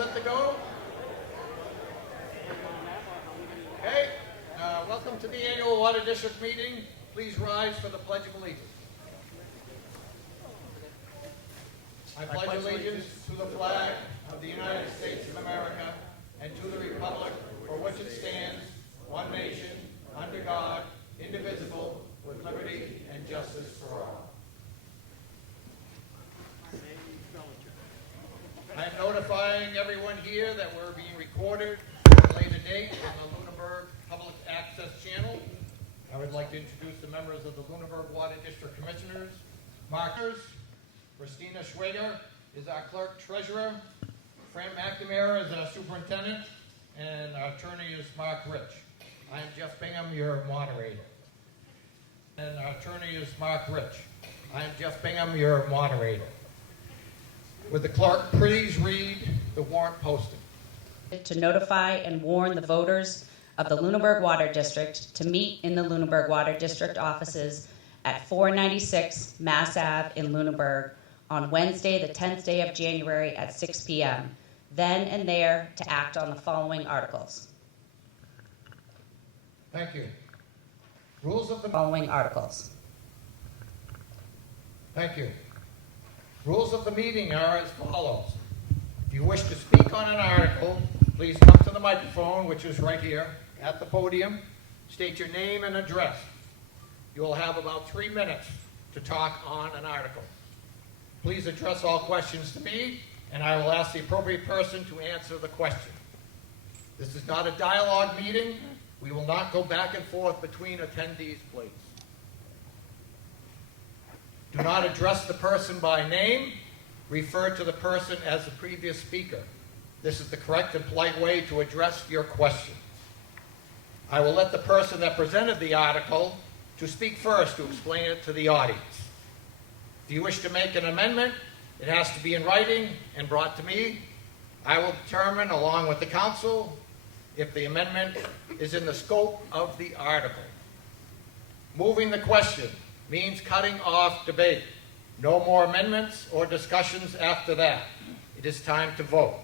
set to go? Okay. Welcome to the annual Water District meeting. Please rise for the Pledge of Allegiance. I pledge allegiance to the flag of the United States of America and to the republic for which it stands, one nation, under God, indivisible, with liberty and justice for all. I am notifying everyone here that we're being recorded at a later date on the Lunenburg Public Access Channel. I would like to introduce the members of the Lunenburg Water District Commissioners. Markers, Christina Schwager is our clerk treasurer. Fran McNamara is our superintendent. And our attorney is Mark Rich. I am Jeff Bingham, your moderator. And our attorney is Mark Rich. I am Jeff Bingham, your moderator. Would the clerk please read the warrant posting? To notify and warn the voters of the Lunenburg Water District to meet in the Lunenburg Water District offices at 496 Mass Ave in Lunenburg on Wednesday, the 10th day of January at 6 p.m. Then and there to act on the following articles. Thank you. Rules of the Following articles. Thank you. Rules of the meeting are as follows. If you wish to speak on an article, please come to the microphone, which is right here at the podium. State your name and address. You will have about 3 minutes to talk on an article. Please address all questions to me, and I will ask the appropriate person to answer the question. This is not a dialogue meeting. We will not go back and forth between attendees, please. Do not address the person by name. Refer to the person as the previous speaker. This is the correct and polite way to address your question. I will let the person that presented the article to speak first to explain it to the audience. If you wish to make an amendment, it has to be in writing and brought to me. I will determine, along with the council, if the amendment is in the scope of the article. Moving the question means cutting off debate. No more amendments or discussions after that. It is time to vote.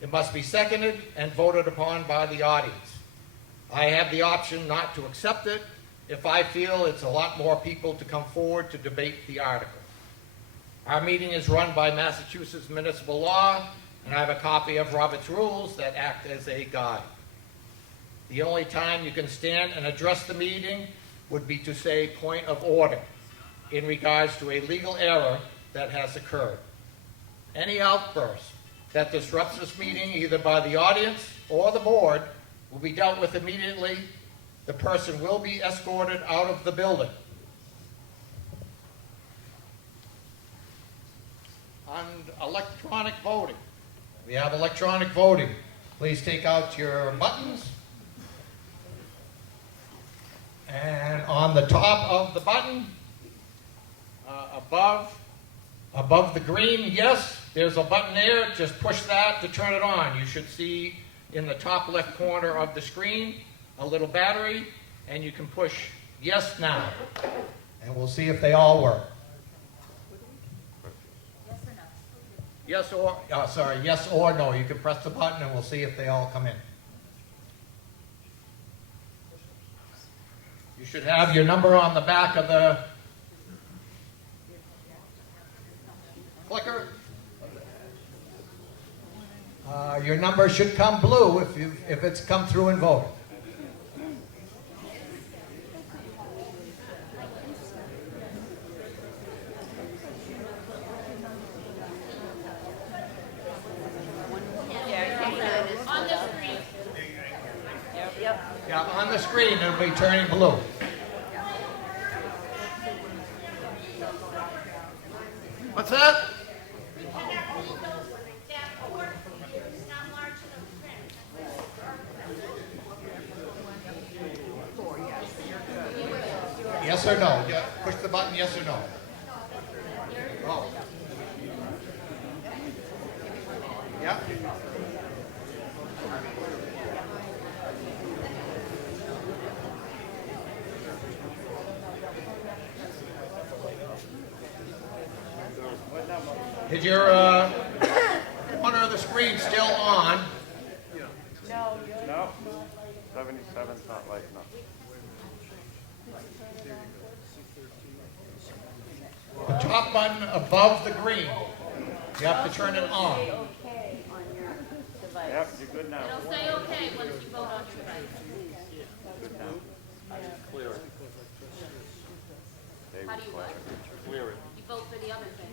It must be seconded and voted upon by the audience. I have the option not to accept it if I feel it's a lot more people to come forward to debate the article. Our meeting is run by Massachusetts municipal law, and I have a copy of Robert's rules that act as a guide. The only time you can stand and address the meeting would be to say point of order in regards to a legal error that has occurred. Any outburst that disrupts this meeting, either by the audience or the board, will be dealt with immediately. The person will be escorted out of the building. On electronic voting, we have electronic voting. Please take out your buttons. And on the top of the button, above the green yes, there's a button there. Just push that to turn it on. You should see in the top left corner of the screen a little battery, and you can push yes now. And we'll see if they all work. Yes or no. You can press the button and we'll see if they all come in. You should have your number on the back of the clicker. Your number should come blue if it's come through and voted. Yeah, on the screen it'll be turning blue. What's that? Yes or no? Yeah, push the button, yes or no? Oh. Yeah. Did your one or the screen still on. No, 77's not lighting up. The top button above the green. You have to turn it on. Yep, you're good now. It'll say okay once you vote on your right. Good now. How do you what? Clear it. You vote for the other thing.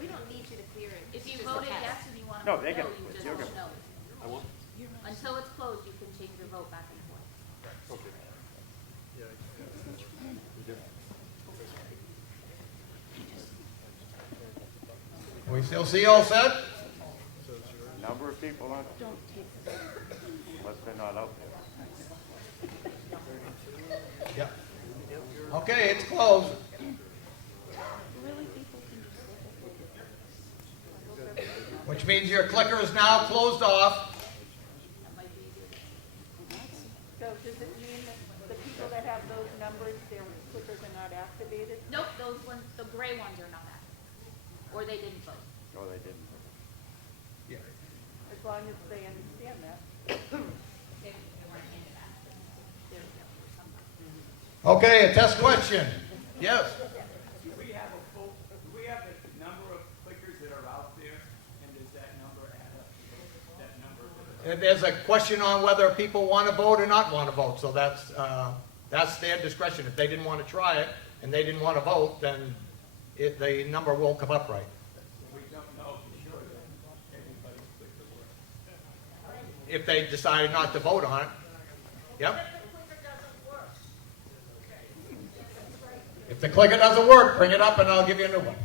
We don't need you to clear it. If you voted yes and you want to No, vote they no, can- you just you're vote good. no. Until it's closed, you can change your vote back and forth. We still see all set? Number of people on, unless they're not out there. Yep. Okay, it's closed. Which means your clicker is now closed off. So does it mean that the people that have those numbers, their clickers are not activated? Nope, those ones, the gray ones are not active. Or they didn't vote. No, they didn't. As long as they understand that. They weren't handed out. There we go. Okay, a test question. Yes. Do we have a number of clickers that are out there, and does that number add up to that number? And there's a question on whether people want to vote or not want to vote, so that's their discretion. If they didn't want to try it and they didn't want to vote, then the number won't come up right. We don't know for sure that everybody's clicker works. If they decided not to vote on it. Yep. If the clicker doesn't work, bring it up and I'll give you a new one.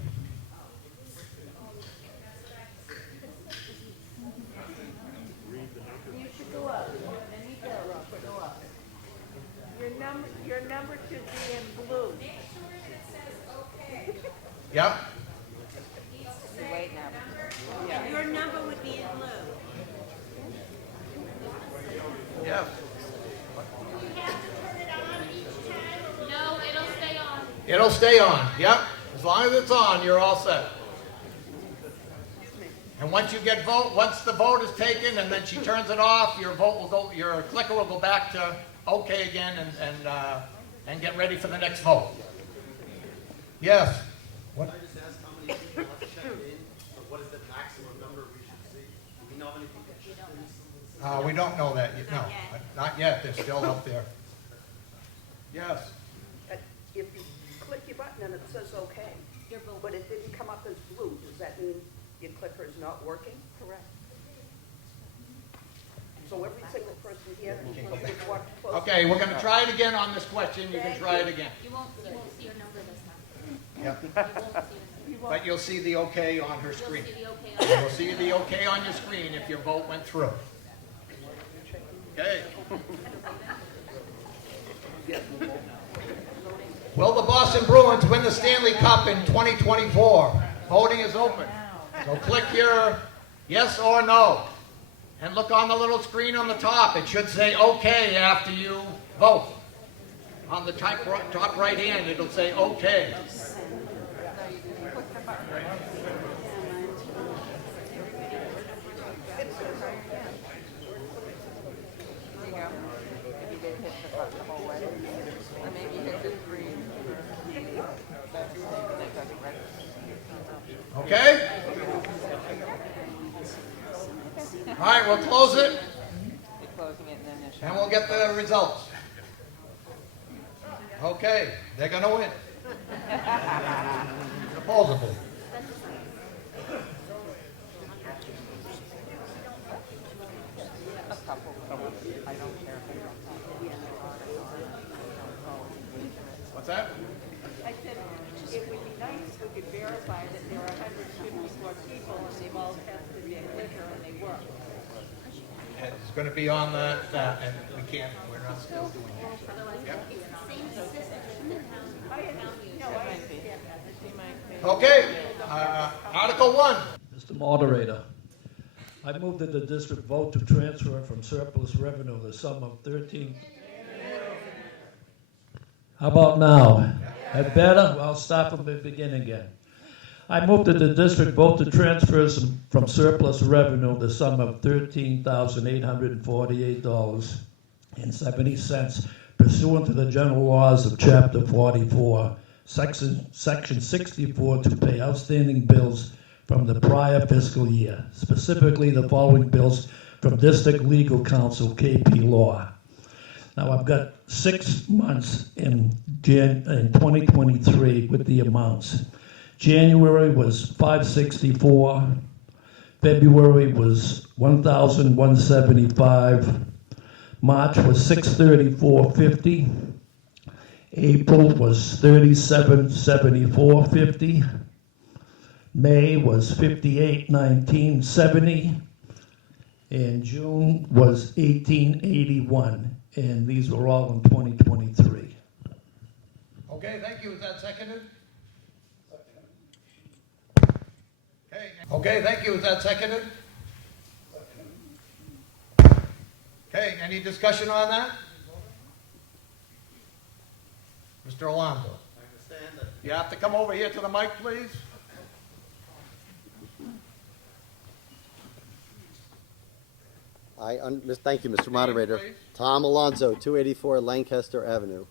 You should go up. And you go up. Your number should be in blue. Yep. Your number would be in blue. Yes. No, it'll stay on. It'll stay on. Yep. As long as it's on, you're all set. And once the vote is taken and then she turns it off, your clicker will go back to okay again and get ready for the next vote. Yes. What? Can I just ask how many people have checked in, or what is the maximum number we should see? Do we know how many people checked in? We don't know that yet. No, not yet. They're still out there. Yes. If you click your button and it says okay, Your vote. but it didn't come up as blue, does that mean your clicker is not working? Correct. So every single person here should watch closely. Okay, we're going to try it again on this question. You can try it again. You won't see your number this time. Yep. You won't see your number. But you'll see the okay on her You'll screen. see the okay on You'll see the okay on your screen if your vote went through. Okay. Will the Boston Bruins win the Stanley Cup in 2024? Voting is open. So click your yes or no. And look on the little screen on the top. It should say okay after you vote. On the top right hand, it'll say okay. Okay? All right, we'll close it. And we'll get the results. Okay, they're going to win. Supposedly. What's that? I said, it would be nice if we could verify that there are 154 people and they've all tested their clicker and they work. It's going to be on that, and we're not still doing it. Yep. I understand that. Okay, Article 1. Mr. Moderator, I move that the district vote to transfer from surplus revenue the sum of 13. How about now? That better? Well, I'll start from the beginning again. I move that the district vote to transfer from surplus revenue the sum of $13,848.70 pursuant to the general laws of Chapter 44, Section 64, to pay outstanding bills from the prior fiscal year, specifically the following bills from District Legal Counsel, KP Law. Now, I've got 6 months in 2023 with the amounts. January was $564, February was $1,175, March was $634.50, April was $37.74.50, May was $58.19.70, and June was $18.81, and these were all in 2023. Okay, thank you. Is that seconded? Okay, thank you. Is that seconded? Okay, any discussion on that? Mr. Alonso. I understand that. You have to come over here to the mic, please. Thank you, Mr. Moderator. please. Tom Alonso, 284 Lancaster Avenue.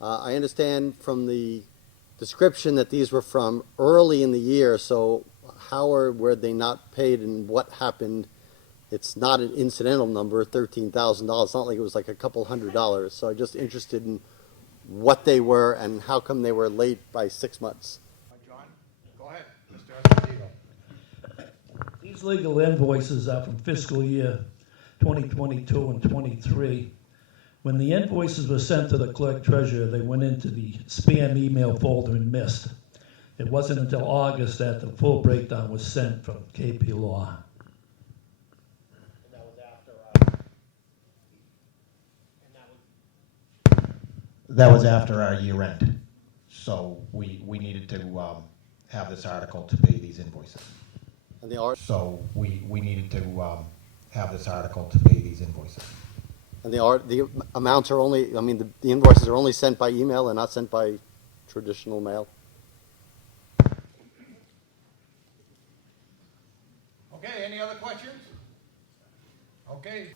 I understand from the description that these were from early in the year, so were they not paid and what happened? It's not an incidental number, $13,000. It's not like it was like a couple $100. So I'm just interested in what they were and how come they were late by 6 months. John, go ahead, Mr. Esposito. These legal invoices are from fiscal year 2022 and 23. When the invoices were sent to the clerk treasurer, they went into the spam email folder and missed. It wasn't until August that the full breakdown was sent from KP Law. That was after our year end. So we needed to have this article to pay these invoices. And the art. So we needed to have this article to pay these invoices. And the amounts are only. I mean, the invoices are only sent by email and not sent by traditional mail. Okay, any other questions? Okay.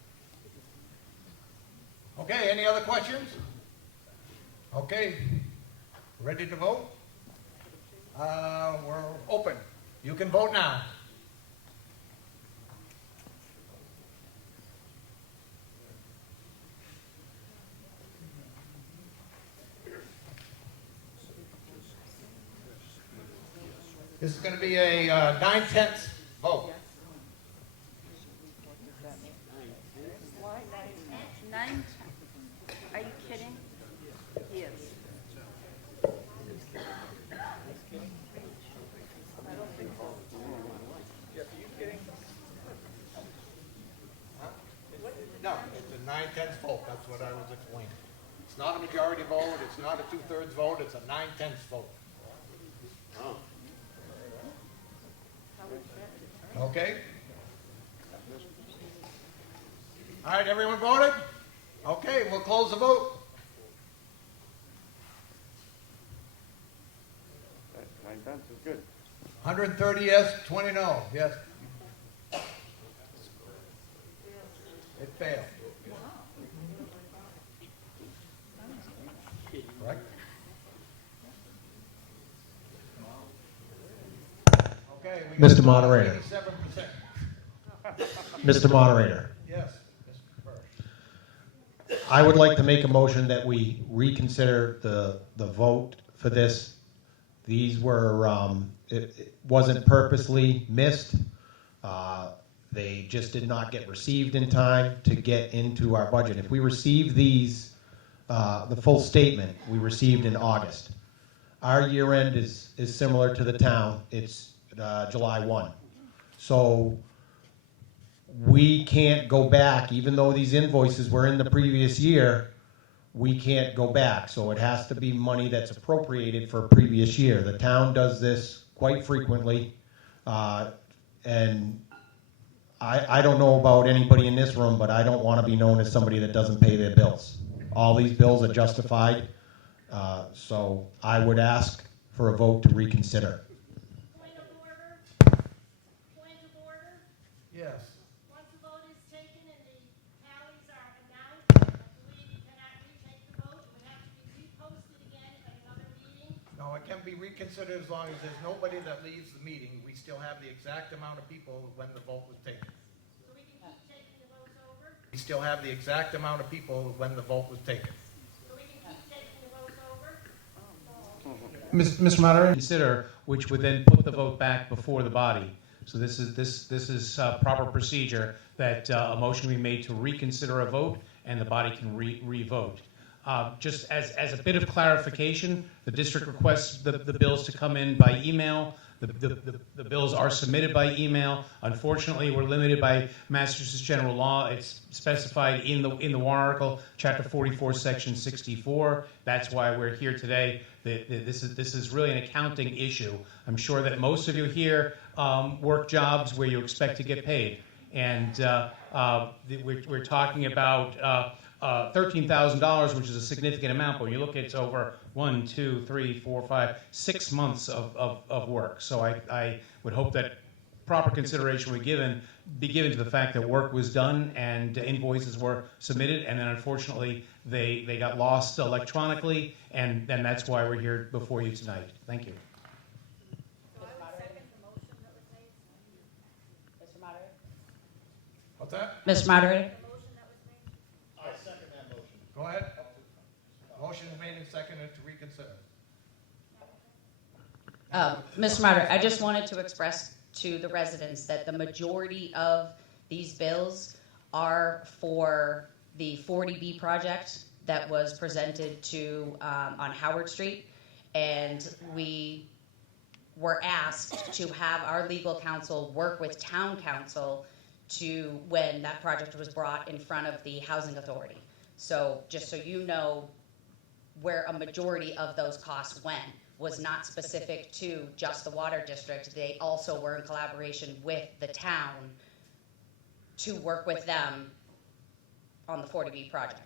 Okay, any other questions? Okay, ready to vote? We're open. You can vote now. This is going to be a 9/10 vote. 9, are you kidding? Yes. No, it's a 9/10 vote. That's what I was explaining. It's not a majority vote. It's not a 2/3 vote. It's a 9/10 vote. Okay. All right, everyone voted? Okay, we'll close the vote. 9/10 is good. 130 yes, 20 no. Yes. It failed. Correct? Okay. we got Mr. Moderator. 87%. Mr. Moderator, Yes, Mr. Burr. I would like to make a motion that we reconsider the vote for this. These were, it wasn't purposely missed. They just did not get received in time to get into our budget. If we received these, the full statement, we received in August. Our year end is similar to the town. It's July 1. So we can't go back, even though these invoices were in the previous year, we can't go back. So it has to be money that's appropriated for a previous year. The town does this quite frequently, and I don't know about anybody in this room, but I don't want to be known as somebody that doesn't pay their bills. All these bills are justified, so I would ask for a vote to reconsider. Point Yes. Once the vote is taken and the tallies are announced, I believe you cannot retake the vote. It would have to be reposted again at another meeting. No, it can be reconsidered as long as there's nobody that leaves the meeting. We still have the exact amount of people when the vote was taken. So we can keep taking the votes over. We still have the exact amount of people when the vote was taken. So we can keep taking the votes over. Mr. Moderator, consider, which would then put the vote back before the body. So this is proper procedure that a motion be made to reconsider a vote and the body can re-vote. Just as a bit of clarification, the district requests the bills to come in by email. The bills are submitted by email. Unfortunately, we're limited by Massachusetts general law. It's specified in the warrant article, Chapter 44, Section 64. That's why we're here today. This is really an accounting issue. I'm sure that most of you here work jobs where you expect to get paid, and we're talking about $13,000, which is a significant amount, but when you look at it's over 1, 2, 3, 4, 5, 6 months of work. So I would hope that proper consideration would be given to the fact that work was done and invoices were submitted, and then unfortunately they got lost electronically, and that's why we're here before you tonight. Thank you. So I would second the motion that was made. Mr. Moderator? What's that? Mr. Moderator? The motion that was made. I second that motion. Go ahead. Motion is made and seconded to reconsider. Mr. Moderator, I just wanted to express to the residents that the majority of these bills are for the 40B project that was presented to on Howard Street, and we were asked to have our legal counsel work with town council to when that project was brought in front of the housing authority. So just so you know where a majority of those costs went was not specific to just the water district. They also were in collaboration with the town to work with them on the 40B project.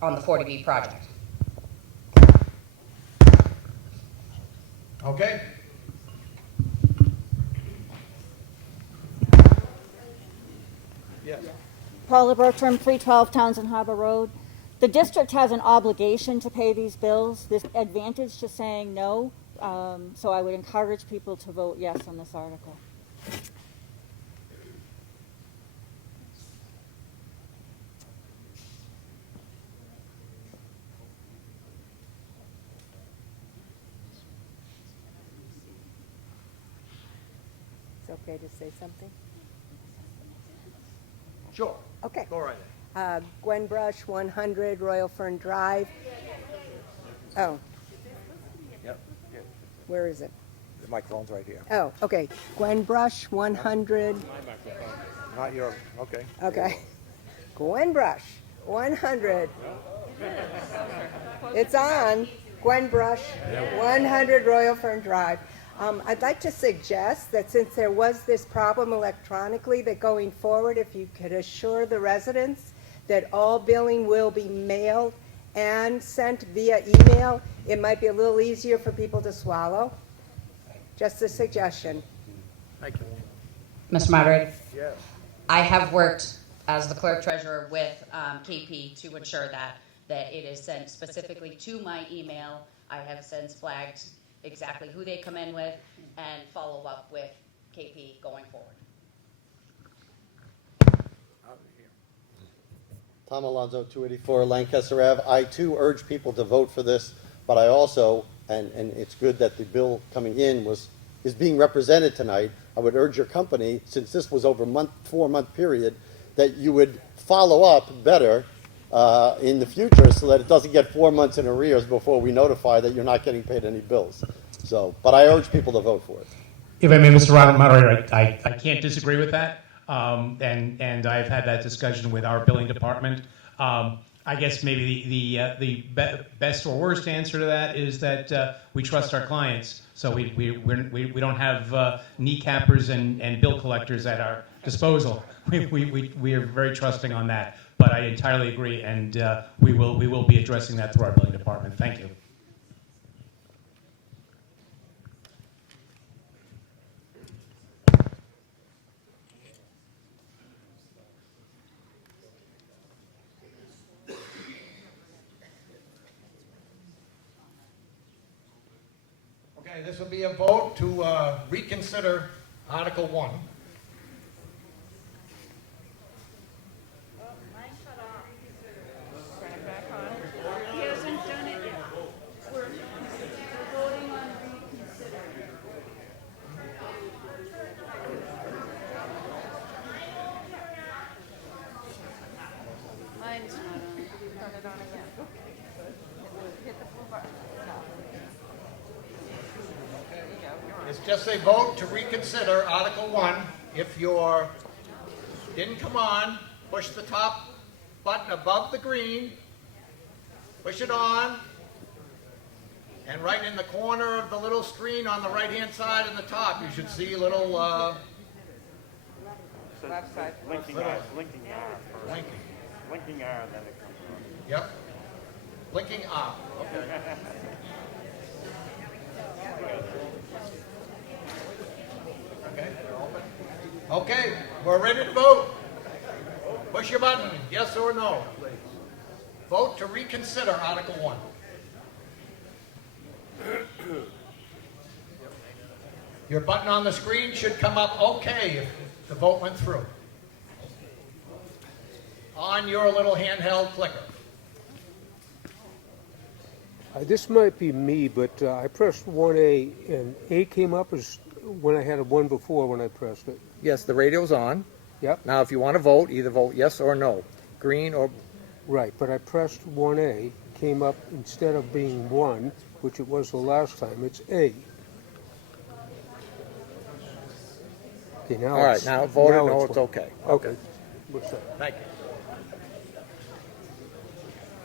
On the 40B project. Okay. Yes. Paula Bertram, 312 Townsend Harbor Road. The district has an obligation to pay these bills. This advantage to saying no, so I would encourage people to vote yes on this article. It's okay to say something? Sure. Okay. Go right ahead. Gwen Brush, 100 Royal Fern Drive. Oh, Yep. where is it? The microphone's right here. Oh, okay. Gwen Brush, 100. Not your, okay. Okay. Gwen Brush, 100. It's on. Gwen Brush, 100 Royal Fern Drive. I'd like to suggest that since there was this problem electronically, that going forward, if you could assure the residents that all billing will be mailed and sent via email, it might be a little easier for people to swallow. Just a suggestion. Thank you. Mr. Moderator? Yes. I have worked as the clerk treasurer with KP to ensure that it is sent specifically to my email. I have since flagged exactly who they come in with and follow up with KP going forward. Tom Alonso, 284 Lancaster Ave. I too urge people to vote for this, but I also, and it's good that the bill coming in is being represented tonight. I would urge your company, since this was over a 4-month period, that you would follow up better in the future so that it doesn't get 4 months in arrears before we notify that you're not getting paid any bills. So, but I urge people to vote for it. If I may, Mr. Moderator, I can't disagree with that, and I've had that discussion with our billing department. I guess maybe the best or worst answer to that is that we trust our clients, so we don't have kneecappers and bill collectors at our disposal. We are very trusting on that. But I entirely agree, and we will be addressing that through our billing department. Thank you. Okay, this will be a vote to reconsider Article 1. Oh, mine shut off. Turn it back on. He hasn't done it yet. We're voting on reconsidering. Mine's not on. Turn it on again. Hit the blue button. There you go. You're on. It's just a vote to reconsider Article 1. If your didn't come on, push the top button above the green, push it on, and right in the corner of the little screen on the right-hand side in the top, you should see a little Left side. Linking Little- R, linking R first. blinking. Linking R, then it comes on. Yep. Blinking up. Okay. Okay. Okay, we're ready to vote. Push your button, yes or no. Vote to reconsider Article 1. Your button on the screen should come up okay if the vote went through. On your little handheld clicker. This might be me, but I pressed 1A, and A came up as when I had a 1 before when I pressed it. Yes, the radio's on. Yep. Now, if you want to vote, either vote yes or no. Green or... Right, but I pressed 1A, came up instead of being 1, which it was the last time, it's A. Okay, now All right, it's, now vote or now no, it's okay. Okay. What's that? Thank you.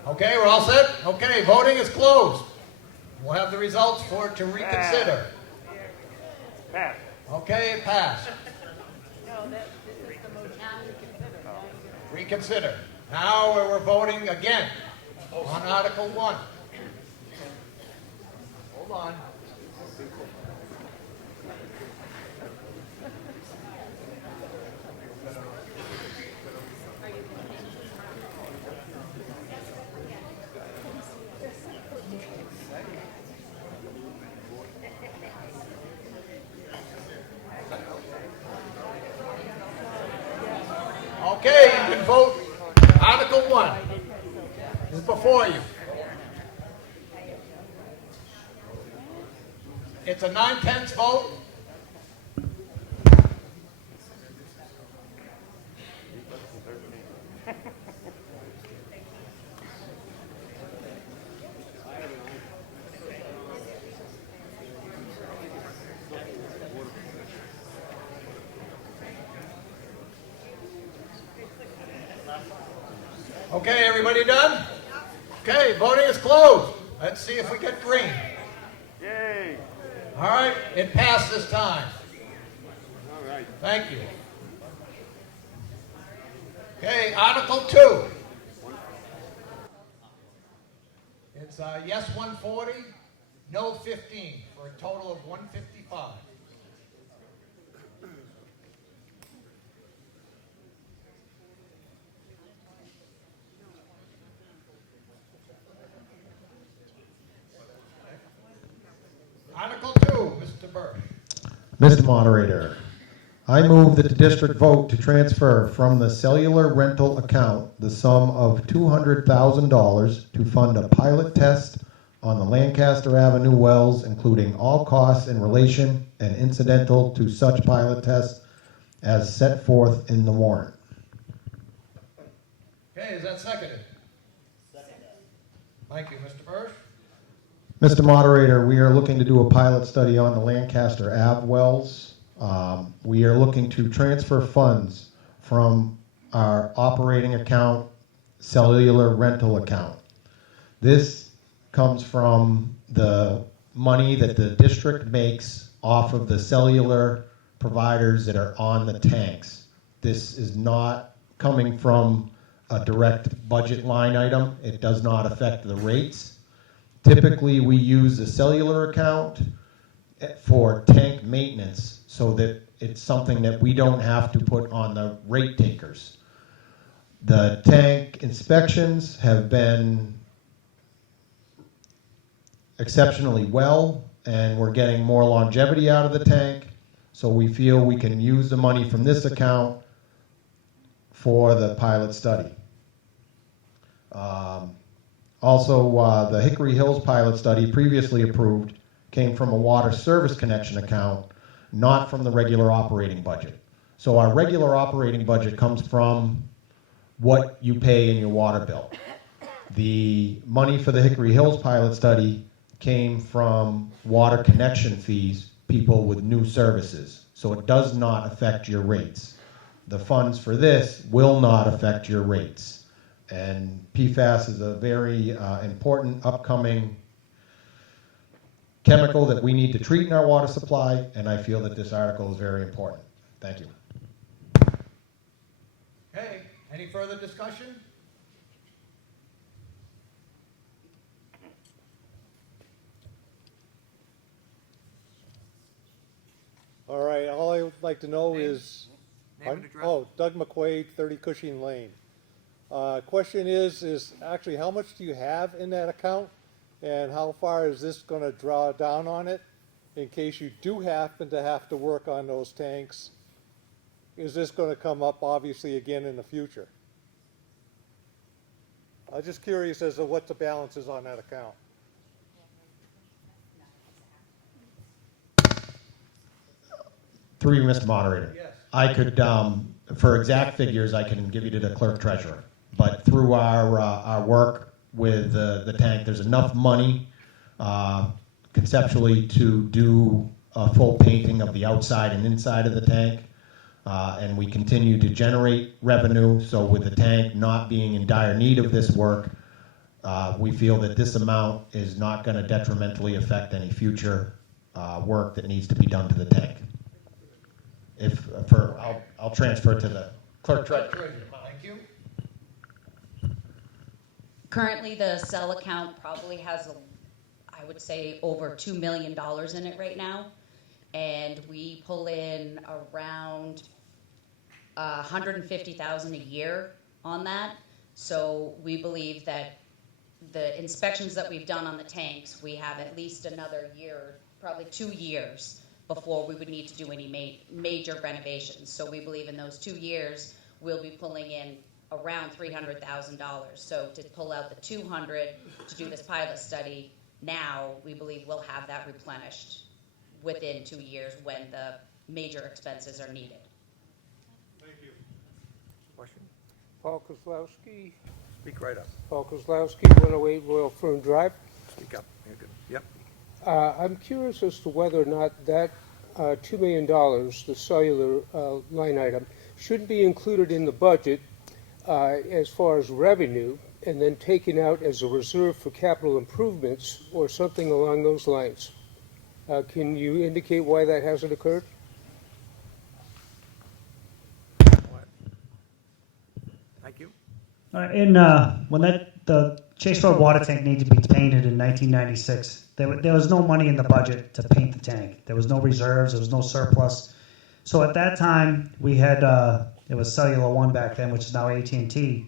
Okay, we're all set? Okay, voting is closed. We'll have the results for it to reconsider. Pass. Okay, it passed. No, this is the motion to reconsider. Reconsider. Now we're voting again on Article 1. Hold on. Okay, you can vote Article 1. This is before you. It's a 9/10 vote. Okay, everybody done? Okay, voting is closed. Let's see if we get green. Yay. All right, it passed this time. All right. Thank you. Okay, Article 2. It's yes 140, no 15, for a total of 155. Article 2, Mr. Burke. Mr. Moderator, I move that the district vote to transfer from the cellular rental account the sum of $200,000 to fund a pilot test on the Lancaster Avenue wells, including all costs in relation and incidental to such pilot tests as set forth in the warrant. Okay, is that seconded? Seconded. Thank you, Mr. Burke. Mr. Moderator, we are looking to do a pilot study on the Lancaster Ave wells. We are looking to transfer funds from our operating account, cellular rental account. This comes from the money that the district makes off of the cellular providers that are on the tanks. This is not coming from a direct budget line item. It does not affect the rates. Typically, we use the cellular account for tank maintenance so that it's something that we don't have to put on the rate takers. The tank inspections have been exceptionally well. and we're getting more longevity out of the tank. So we feel we can use the money from this account for the pilot study. Also, the Hickory Hills pilot study previously approved came from a water service connection account, not from the regular operating budget. So our regular operating budget comes from what you pay in your water bill. The money for the Hickory Hills pilot study came from water connection fees, people with new services. So it does not affect your rates. The funds for this will not affect your rates. And PFAS is a very important upcoming chemical that we need to treat in our water supply, and I feel that this article is very important. Thank you. Okay, any further discussion? All right, all I would like to know is, Name and address. oh, Doug McQuaid, 30 Cushing Lane. Question is actually how much do you have in that account? And how far is this going to draw down on it in case you do happen to have to work on those tanks? Is this going to come up obviously again in the future? I'm just curious as to what the balance is on that account. Through you, Mr. Moderator. Yes. I could, for exact figures, I can give you to the clerk treasurer. But through our work with the tank, there's enough money conceptually to do a full painting of the outside and inside of the tank. And we continue to generate revenue. So with the tank not being in dire need of this work, we feel that this amount is not going to detrimentally affect any future work that needs to be done to the tank. I'll transfer to the clerk treasurer. Thank you. Currently, the cell account probably has, I would say, over $2 million in it right now. And we pull in around $150,000 a year on that. So we believe that the inspections that we've done on the tanks, we have at least another year, probably 2 years, before we would need to do any major renovations. So we believe in those 2 years, we'll be pulling in around $300,000. So to pull out the $200 to do this pilot study, now we believe we'll have that replenished within 2 years when the major expenses are needed. Thank you. Question? Paul Kozlowski, Speak right up. Paul Kozlowski, 108 Royal Fern Drive. Speak up. You're good. Yep. I'm curious as to whether or not that $2 million, the cellular line item, should be included in the budget as far as revenue and then taken out as a reserve for capital improvements or something along those lines. Can you indicate why that hasn't occurred? Thank you. When the Chase Road water tank needed to be painted in 1996, there was no money in the budget to paint the tank. There was no reserves. There was no surplus. So at that time, we had it was Cellular One back then, which is now AT&T.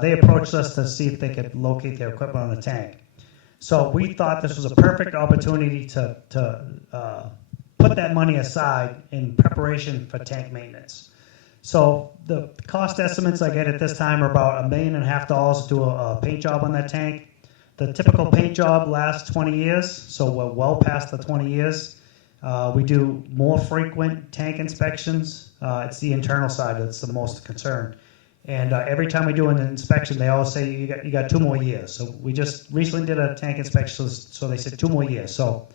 They approached us to see if they could locate their equipment on the tank. So we thought this was a perfect opportunity to put that money aside in preparation for tank maintenance. So the cost estimates I get at this time are about $1.5 million to do a paint job on that tank. The typical paint job lasts 20 years, so we're well past the 20 years. We do more frequent tank inspections. It's the internal side that's the most concern. And every time we do an inspection, they always say you got 2 more years. So we just recently did a tank inspection, so they said 2 more years. So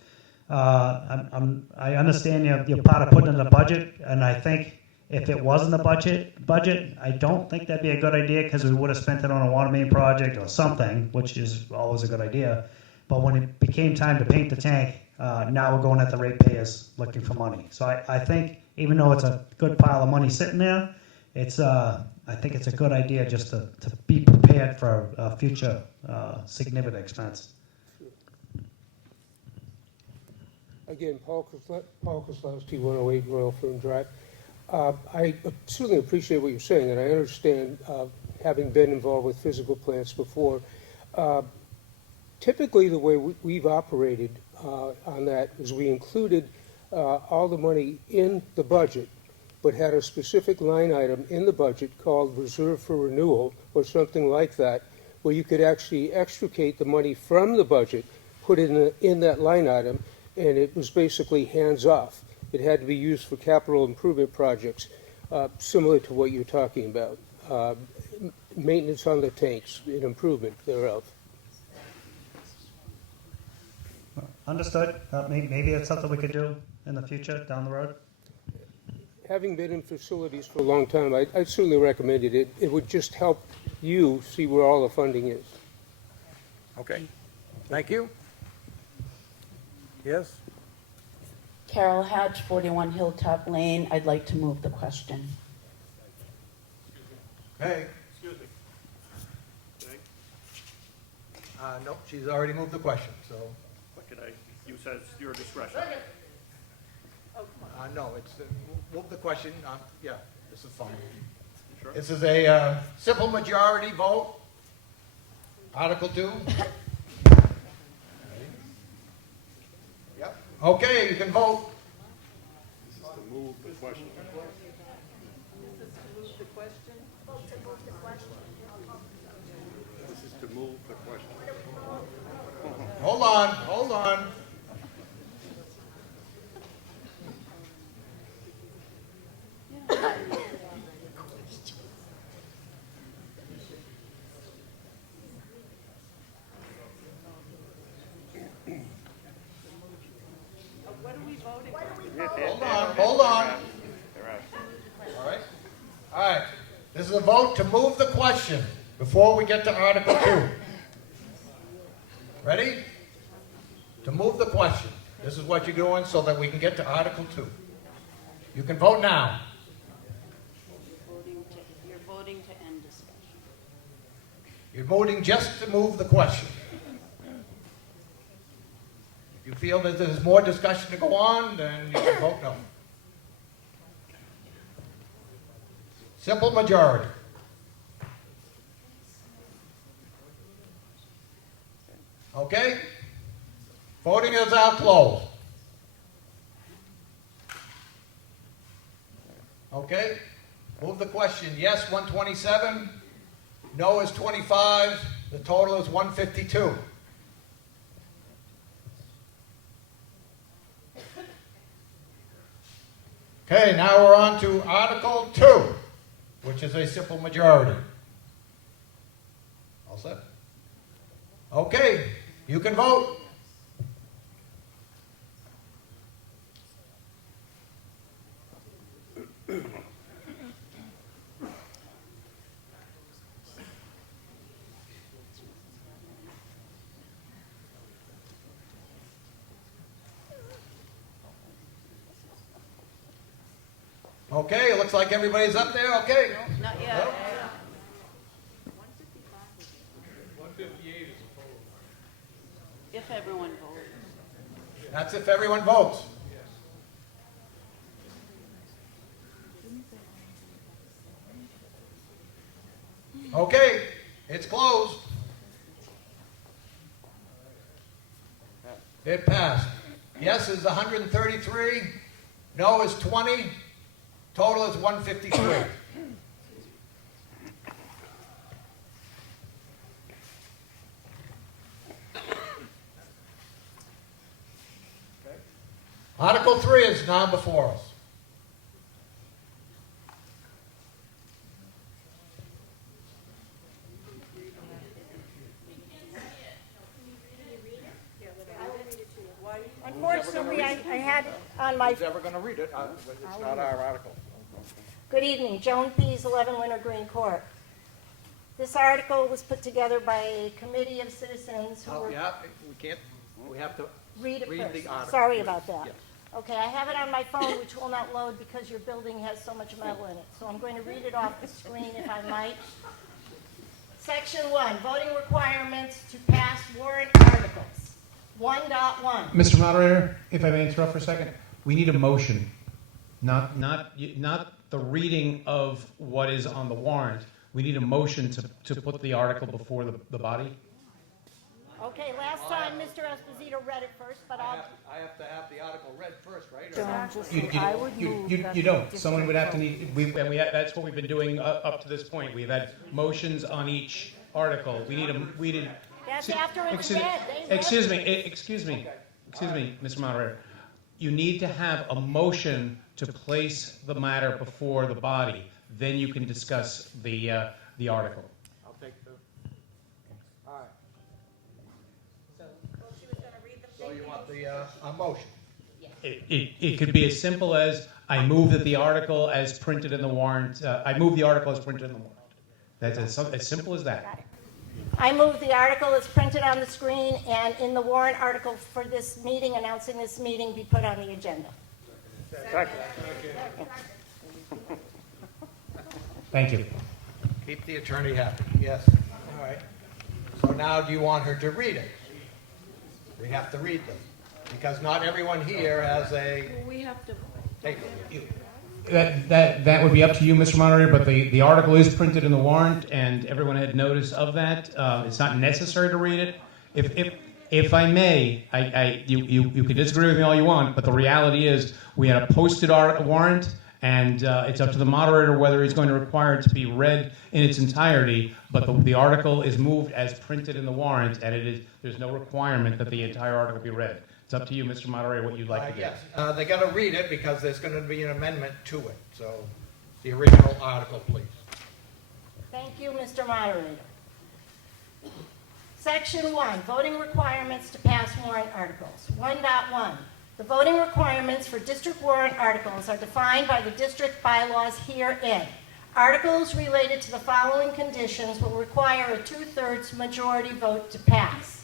I understand you're part of putting in the budget, and I think if it wasn't the budget, I don't think that'd be a good idea because we would have spent it on a water main project or something, which is always a good idea. But when it became time to paint the tank, now we're going at the ratepayers looking for money. So I think even though it's a good pile of money sitting there, I think it's a good idea just to be prepared for a future significant expense. Again, Paul Kozlowski, 108 Royal Fern Drive. I certainly appreciate what you're saying, and I understand, having been involved with physical plants before, typically the way we've operated on that is we included all the money in the budget, but had a specific line item in the budget called Reserve for Renewal or something like that, where you could actually extricate the money from the budget, put it in that line item, and it was basically hands off. It had to be used for capital improvement projects, similar to what you're talking about. Maintenance on the tanks and improvement thereof. Understood. Maybe it's something we could do in the future, down the road. Having been in facilities for a long time, I certainly recommended it. It would just help you see where all the funding is. Okay. Thank you. Yes? Carol Hatch, 41 Hilltop Lane. I'd like to move the question. Okay. Excuse me. Okay. Nope, she's already moved the question, so. What can I, you said it's your discretion. No, it's, move the question, yeah, this is fine. Sure. This is a simple majority vote. Article 2. Yep. Okay, you can vote. This is to move the question. This is to move the question. Hold on, hold on. Hold on. All right. All right. This is a vote to move the question before we get to Article 2. Ready? To move the question. This is what you're doing so that we can get to Article 2. You can vote now. You're voting to end discussion. You're voting just to move the question. If you feel that there's more discussion to go on, then you can vote no. Simple majority. Okay? Voting is now closed. Okay? Move the question. Yes, 127. No is 25. The total is 152. Okay, now we're on to Article 2, which is a simple majority. All set? Okay, you can vote. Okay, it looks like everybody's up there. Okay. Not yet. Nope. 158 is a total. If everyone votes. That's if everyone votes. Okay, it's closed. It passed. Yes is 133. No is 20. Total is 153. Article 3 is now before us. Unfortunately, I had it on my... Who's ever going to read it? It's not our article. Good evening, Joan Pease, 11 Winter Green Court. This article was put together by a committee of citizens who Oh, were... yeah, we can't, we have to Read it first. the article. Sorry about that. Yes. Okay, I have it on my phone, which will not load because your building has so much metal in it. So I'm going to read it off the screen if I might. Section 1, voting requirements to pass warrant articles. 1.1. Mr. Moderator, if I may interrupt for a second, we need a motion, not the reading of what is on the warrant. We need a motion to put the article before the body. Okay, last time Mr. Esposito read it first, but I'll, I have to have the article read first, right? Or John, not? just, You I would move that you the don't. Someone would have to district need, that's what we've been doing up to this point. We've had motions on each article. We need. that's after it's Excuse- read. They read Excuse it. me, excuse me, Mr. Moderator. You need to have a motion to place the matter before the body. Then you can discuss the article. I'll take the, all right. So you want the, a motion? It could be as simple as, I move that the article as printed in the warrant, I move the article as printed in the warrant. That's as simple as that. I move the article is printed on the screen and in the warrant article for this meeting, announcing this meeting, be put on the agenda. Thank you. Keep the attorney happy, yes. All right. So now do you want her to read it? We have to read them, because not everyone here has a, We have to. take That would be up to you, Mr. Moderator, but the article is printed in the warrant, and everyone had notice of that. It's not necessary to read it. If I may, you can disagree with me all you want, but the reality is we had a posted warrant, and it's up to the moderator whether he's going to require it to be read in its entirety. But the article is moved as printed in the warrant, and there's no requirement that the entire article be read. It's up to you, Mr. Moderator, what you'd like to do. Yes, they got to read it because there's going to be an amendment to it. So the original article, please. Thank you, Mr. Moderator. Section 1, voting requirements to pass warrant articles. 1.1, the voting requirements for district warrant articles are defined by the district bylaws herein. Articles related to the following conditions will require a 2/3 majority vote to pass.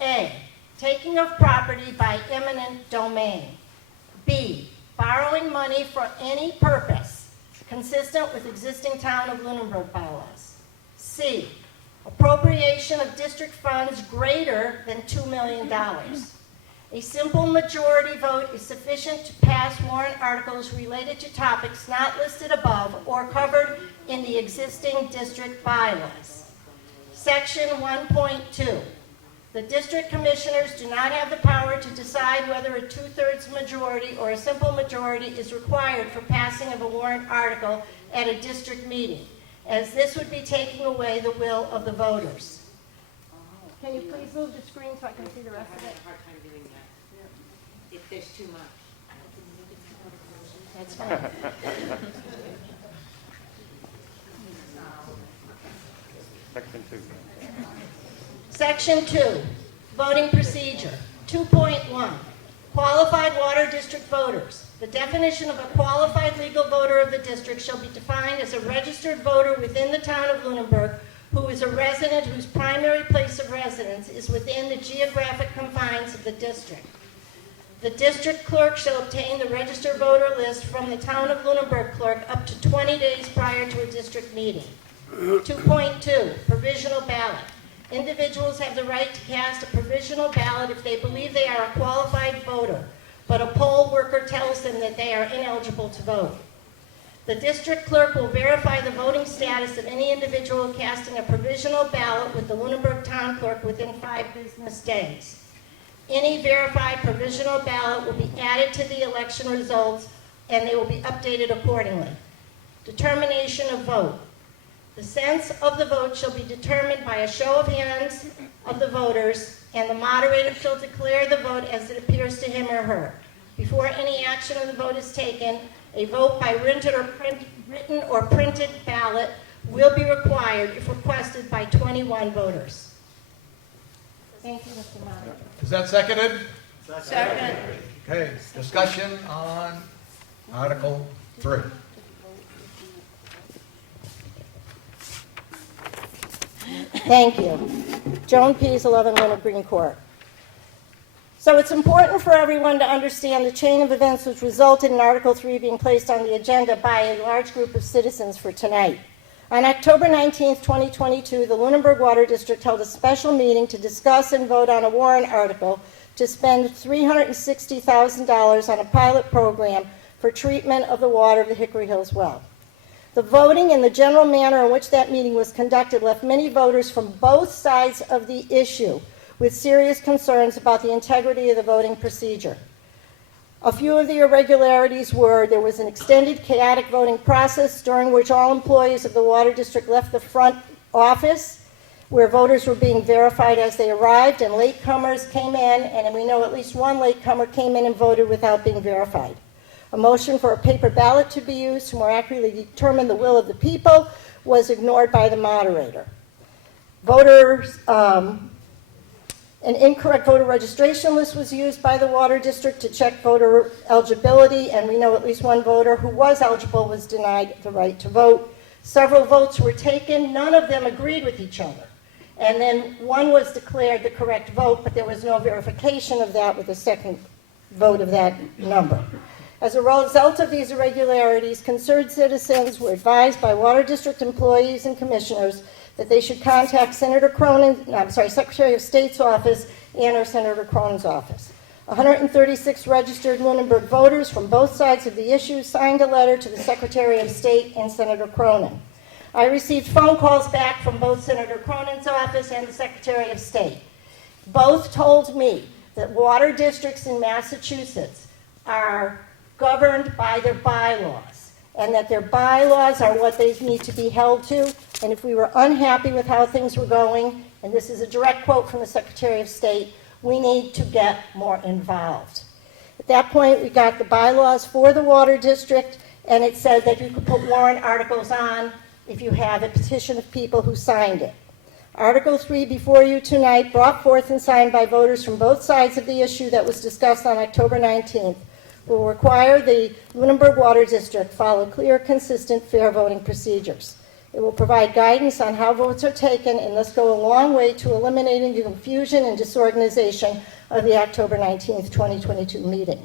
A, taking of property by eminent domain. B, borrowing money for any purpose consistent with existing town of Lunenburg bylaws. C, appropriation of district funds greater than $2 million. A simple majority vote is sufficient to pass warrant articles related to topics not listed above or covered in the existing district bylaws. Section 1.2. The district commissioners do not have the power to decide whether a 2/3 majority or a simple majority is required for passing of a warrant article at a district meeting, as this would be taking away the will of the voters. Can you please move the screen so I can see the rest of it? hard time doing that. If there's too much. That's fine. Section 2. Section 2, voting procedure. 2.1, qualified water district voters. The definition of a qualified legal voter of the district shall be defined as a registered voter within the town of Lunenburg who is a resident whose primary place of residence is within the geographic confines of the district. The district clerk shall obtain the registered voter list from the town of Lunenburg clerk up to 20 days prior to a district meeting. 2.2, provisional ballot. Individuals have the right to cast a provisional ballot if they believe they are a qualified voter, but a poll worker tells them that they are ineligible to vote. The district clerk will verify the voting status of any individual casting a provisional ballot with the Lunenburg town clerk within 5 business days. Any verified provisional ballot will be added to the election results and they will be updated accordingly. Determination of vote. The sense of the vote shall be determined by a show of hands of the voters, and the moderator shall declare the vote as it appears to him or her. Before any action of the vote is taken, a vote by written or printed ballot will be required if requested by 21 voters. Thank you, Mr. Moderator. Is that seconded? Second. Okay, discussion on Article 3. Thank you. Joan Pease, 11 Leonard Green Court. So it's important for everyone to understand the chain of events which resulted in Article 3 being placed on the agenda by a large group of citizens for tonight. On October 19, 2022, the Lunenburg Water District held a special meeting to discuss and vote on a warrant article to spend $360,000 on a pilot program for treatment of the water of the Hickory Hills well. The voting and the general manner in which that meeting was conducted left many voters from both sides of the issue with serious concerns about the integrity of the voting procedure. A few of the irregularities were there was an extended chaotic voting process during which all employees of the Water District left the front office, where voters were being verified as they arrived, and latecomers came in, and we know at least one latecomer came in and voted without being verified. A motion for a paper ballot to be used to more accurately determine the will of the people was ignored by the moderator. An incorrect voter registration list was used by the Water District to check voter eligibility, and we know at least one voter who was eligible was denied the right to vote. Several votes were taken. None of them agreed with each other. And then one was declared the correct vote, but there was no verification of that with the second vote of that number. As a result of these irregularities, concerned citizens were advised by Water District employees and commissioners that they should contact Secretary of State's office and/or Senator Cronin's office. 136 registered Lunenburg voters from both sides of the issue signed a letter to the Secretary of State and Senator Cronin. I received phone calls back from both Senator Cronin's office and the Secretary of State. Both told me that water districts in Massachusetts are governed by their bylaws, and that their bylaws are what they need to be held to. And if we were unhappy with how things were going, and this is a direct quote from the Secretary of State, we need to get more involved. At that point, we got the bylaws for the water district, and it said that you could put warrant articles on if you have a petition of people who signed it. Article 3 before you tonight, brought forth and signed by voters from both sides of the issue that was discussed on October 19th, will require the Lunenburg Water District follow clear, consistent, fair voting procedures. It will provide guidance on how votes are taken and thus go a long way to eliminating the confusion and disorganization of the October 19th, 2022 meeting.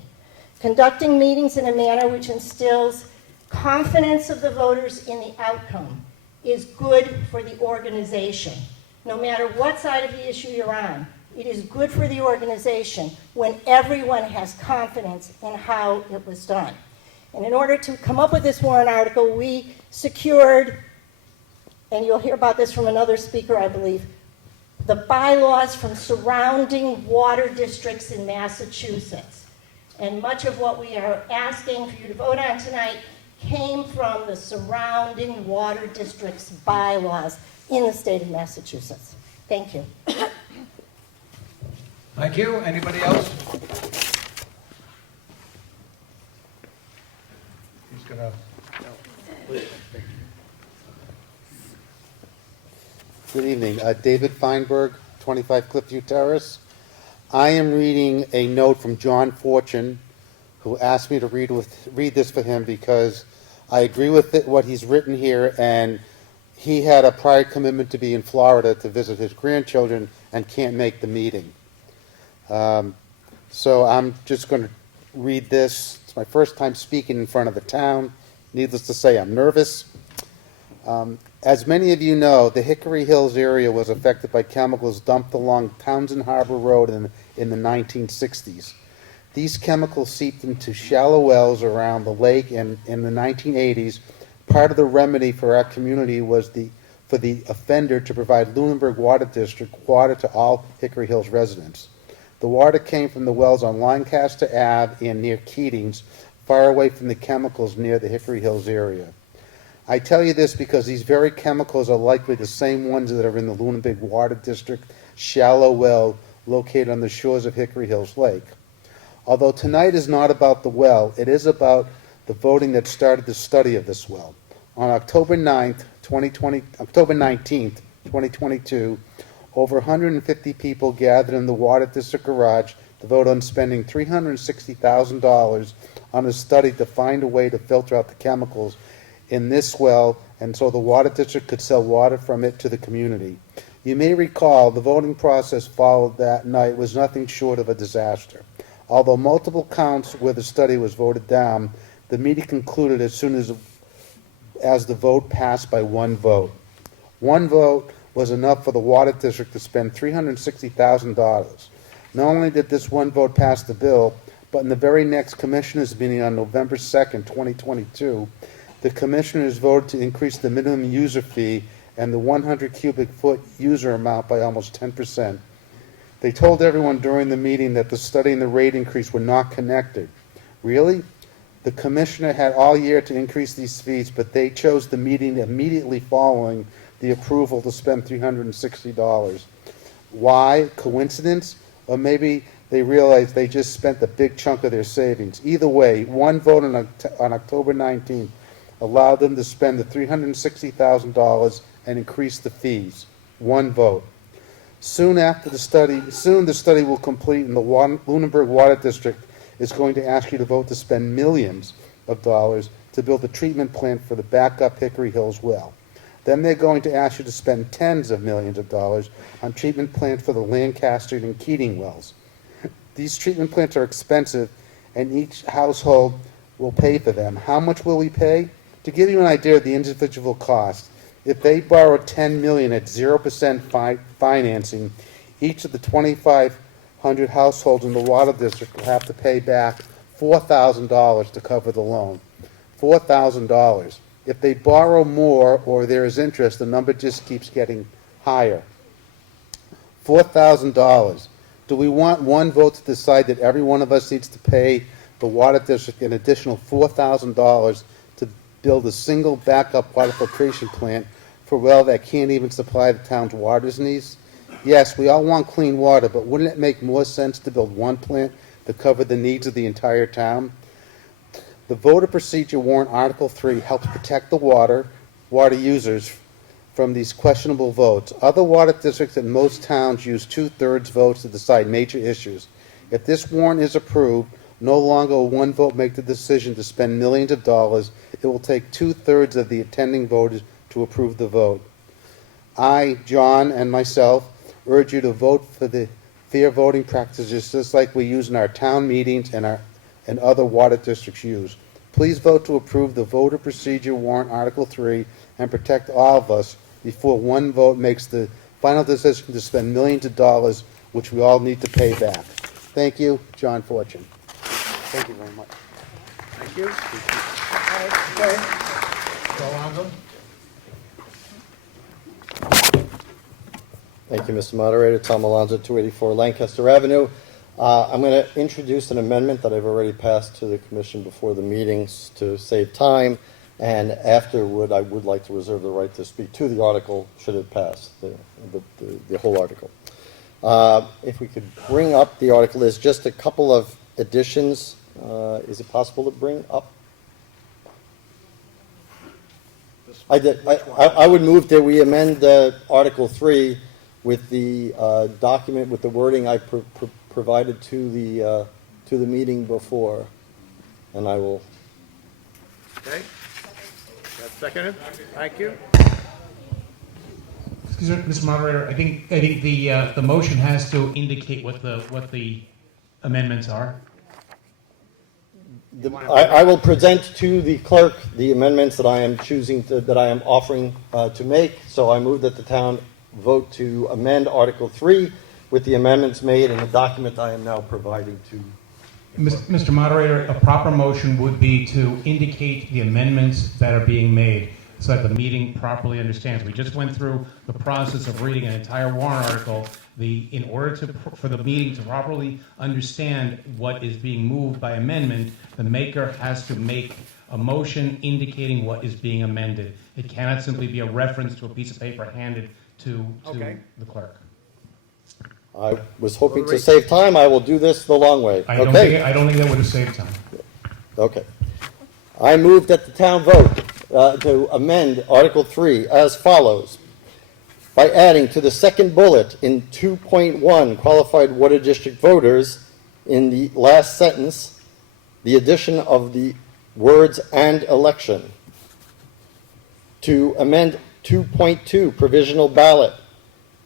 Conducting meetings in a manner which instills confidence of the voters in the outcome is good for the organization. No matter what side of the issue you're on, it is good for the organization when everyone has confidence in how it was done. And in order to come up with this warrant article, we secured, and you'll hear about this from another speaker, I believe, the bylaws from surrounding water districts in Massachusetts. And much of what we are asking for you to vote on tonight came from the surrounding water districts' bylaws in the state of Massachusetts. Thank you. Thank you. Anybody else? Who's going to... Good evening. David Feinberg, 25 Cliffview Terrace. I am reading a note from John Fortune, who asked me to read this for him because I agree with what he's written here, and he had a prior commitment to be in Florida to visit his grandchildren and can't make the meeting. So I'm just going to read this. It's my first time speaking in front of the town. Needless to say, I'm nervous. As many of you know, the Hickory Hills area was affected by chemicals dumped along Townsend Harbor Road in the 1960s. These chemicals seeped into shallow wells around the lake, and in the 1980s, part of the remedy for our community was for the offender to provide Lunenburg Water District water to all Hickory Hills residents. The water came from the wells on Lancaster Ave and near Keatings, far away from the chemicals near the Hickory Hills area. I tell you this because these very chemicals are likely the same ones that are in the Lunenburg Water District shallow well located on the shores of Hickory Hills Lake. Although tonight is not about the well, it is about the voting that started the study of this well. On October 19th, 2022, over 150 people gathered in the Water District garage to vote on spending $360,000 on a study to find a way to filter out the chemicals in this well, and so the Water District could sell water from it to the community. You may recall the voting process followed that night was nothing short of a disaster. Although multiple counts where the study was voted down, the meeting concluded as soon as the vote passed by one vote. One vote was enough for the Water District to spend $360,000. Not only did this one vote pass the bill, but in the very next commissioners' meeting on November 2nd, 2022, the commissioners voted to increase the minimum user fee and the 100 cubic foot user amount by almost 10%. They told everyone during the meeting that the study and the rate increase were not connected. Really? The commissioner had all year to increase these fees, but they chose the meeting immediately following the approval to spend $360. Why? Coincidence? Or maybe they realized they just spent a big chunk of their savings. Either way, one vote on October 19th allowed them to spend the $360,000 and increase the fees. One vote. Soon the study will complete, and the Lunenburg Water District is going to ask you to vote to spend millions of dollars to build a treatment plant for the backup Hickory Hills well. Then they're going to ask you to spend tens of millions of dollars on treatment plants for the Lancaster and Keating wells. These treatment plants are expensive, and each household will pay for them. How much will we pay? To give you an idea of the individual cost, if they borrow $10 million at 0% financing, each of the 2,500 households in the water district will have to pay back $4,000 to cover the loan. $4,000. If they borrow more or there is interest, the number just keeps getting higher. $4,000. Do we want one vote to decide that every one of us needs to pay the water district an additional $4,000 to build a single backup water filtration plant for a well that can't even supply the town's water needs? Yes, we all want clean water, but wouldn't it make more sense to build one plant to cover the needs of the entire town? The voter procedure warrant Article 3 helps protect the water users from these questionable votes. Other water districts in most towns use 2/3 votes to decide major issues. If this warrant is approved, no longer will one vote make the decision to spend millions of dollars. It will take 2/3 of the attending voters to approve the vote. I, John, and myself urge you to vote for the fair voting practices just like we use in our town meetings and other water districts use. Please vote to approve the voter procedure warrant Article 3 and protect all of us before one vote makes the final decision to spend millions of dollars, which we all need to pay back. Thank you, John Fortune. Thank you very much. Thank you. Okay. Go on. Thank you, Mr. Moderator. Tom Alonso, 284 Lancaster Avenue. I'm going to introduce an amendment that I've already passed to the commission before the meetings to save time, and afterward I would like to reserve the right to speak to the article should it pass, the whole article. If we could bring up the article, there's just a couple of additions. Is it possible to bring up? I would move that we amend Article 3 with the document, with the wording I provided to the meeting before, and I will. Okay. That's seconded. Thank you. Excuse me, Mr. Moderator. I think the motion has to indicate what the amendments are. I will present to the clerk the amendments that I am offering to make. So I move that the town vote to amend Article 3 with the amendments made in the document I am now providing to. Mr. Moderator, a proper motion would be to indicate the amendments that are being made so that the meeting properly understands. We just went through the process of reading an entire warrant article. In order for the meeting to properly understand what is being moved by amendment, the maker has to make a motion indicating what is being amended. It cannot simply be a reference to a piece of paper handed to the clerk. I was hoping to save time. I will do this the long way. I don't think that would have saved time. Okay. I move that the town vote to amend Article 3 as follows. By adding to the second bullet in 2.1, qualified water district voters, in the last sentence, the addition of the words "and election." To amend 2.2, provisional ballot,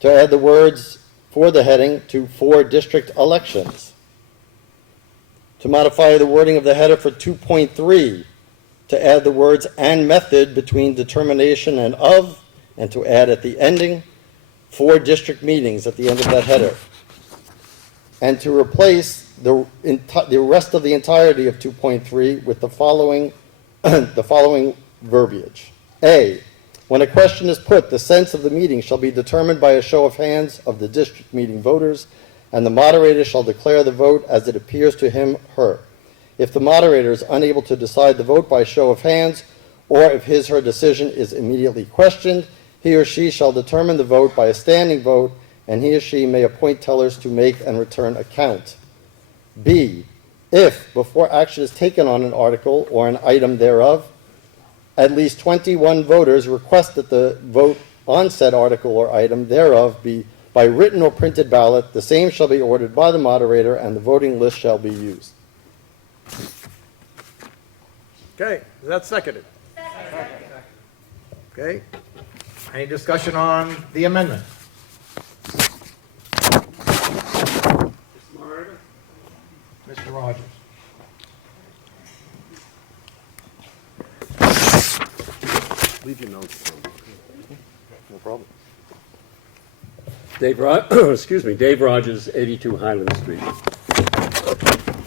to add the words for the heading to "for district elections." To modify the wording of the header for 2.3, to add the words "and method" between determination and "of," and to add at the ending 4 district meetings at the end of that header. And to replace the rest of the entirety of 2.3 with the following verbiage. A, when a question is put, the sense of the meeting shall be determined by a show of hands of the district meeting voters and the moderator shall declare the vote as it appears to him, her. If the moderator is unable to decide the vote by show of hands, or if his, her decision is immediately questioned, he or she shall determine the vote by a standing vote, and he or she may appoint tellers to make and return account. B, if, before action is taken on an article or an item thereof, at least 21 voters request that the vote on said article or item thereof be by written or printed ballot, the same shall be ordered by the moderator, and the voting list shall be used. Okay, is that seconded? Okay. Any discussion on the amendment? Mr. Rogers. Leave your notes. No problem. Dave Rogers, 82 Highland Street.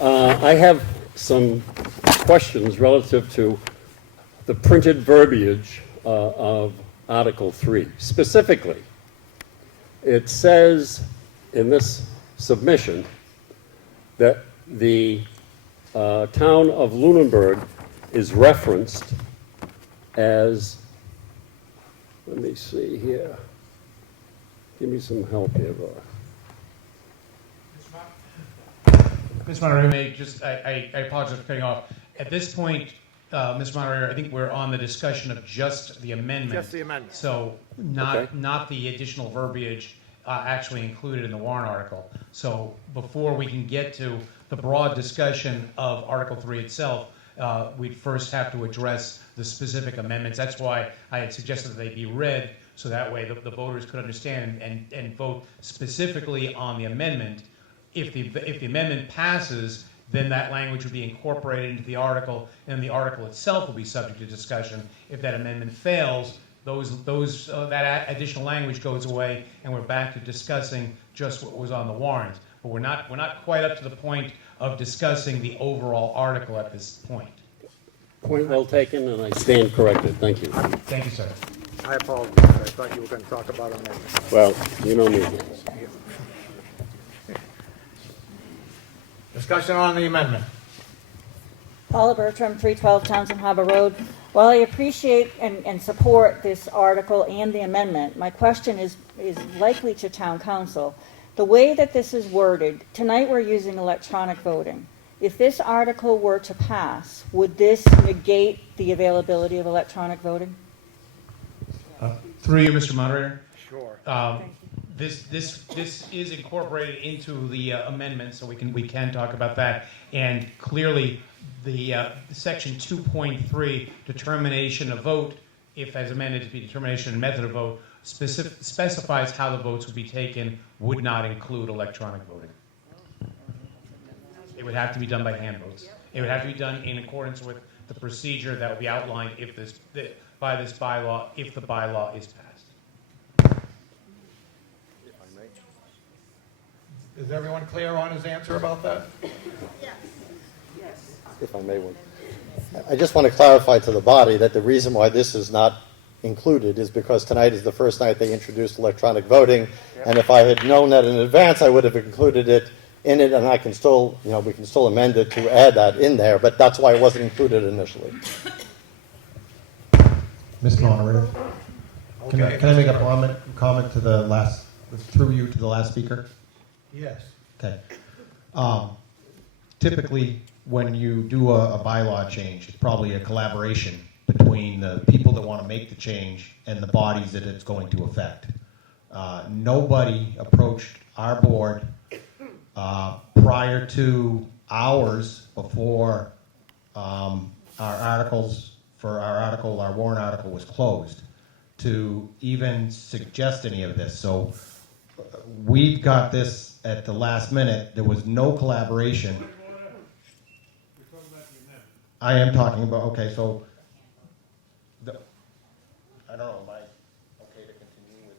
I have some questions relative to the printed verbiage of Article 3. Specifically, it says in this submission that the town of Lunenburg is referenced as, let me see here. Give me some help here, Laura. Mr. Moderator, I apologize for cutting off. At this point, Mr. Moderator, I think we're on the discussion of just the amendment. Just the amendment. So not the additional verbiage actually included in the warrant article. So before we can get to the broad discussion of Article 3 itself, we'd first have to address the specific amendments. That's why I had suggested that they be read, so that way the voters could understand and vote specifically on the amendment. If the amendment passes, then that language would be incorporated into the article, and the article itself will be subject to discussion. If that amendment fails, that additional language goes away, and we're back to discussing just what was on the warrant. But we're not quite up to the point of discussing the overall article at this point. Point well taken, and I stand corrected. Thank you. Thank you, sir. I apologize. I thought you were going to talk about amendments. Well, you know me. Discussion on the amendment. Paula Bertram, 312 Townsend Harbor Road. While I appreciate and support this article and the amendment, my question is likely to town council. The way that this is worded, tonight we're using electronic voting. If this article were to pass, would this negate the availability of electronic voting? Through you, Mr. Moderator. Sure. This is incorporated into the amendment, so we can talk about that. And clearly, the section 2.3 determination of vote, if as amended to be determination and method of vote, specifies how the votes would be taken, would not include electronic voting. It would have to be done by hand votes. It would have to be done in accordance with the procedure that would be outlined by this bylaw, if the bylaw is passed. Is everyone clear on his answer about that? If I may, I just want to clarify to the body that the reason why this is not included is because tonight is the first night they introduced electronic voting, and if I had known that in advance, I would have included it in it, and I can still, we can still amend it to add that in there, but that's why it wasn't included initially. Mr. Moderator, can I make a comment to the last, through you to the last speaker? Yes. Okay. Typically, when you do a bylaw change, it's probably a collaboration between the people that want to make the change and the bodies that it's going to affect. Nobody approached our board prior to hours before our warrant article was closed to even suggest any of this. So we got this at the last minute. There was no collaboration. I am talking about, okay, so, I don't know, am I okay to continue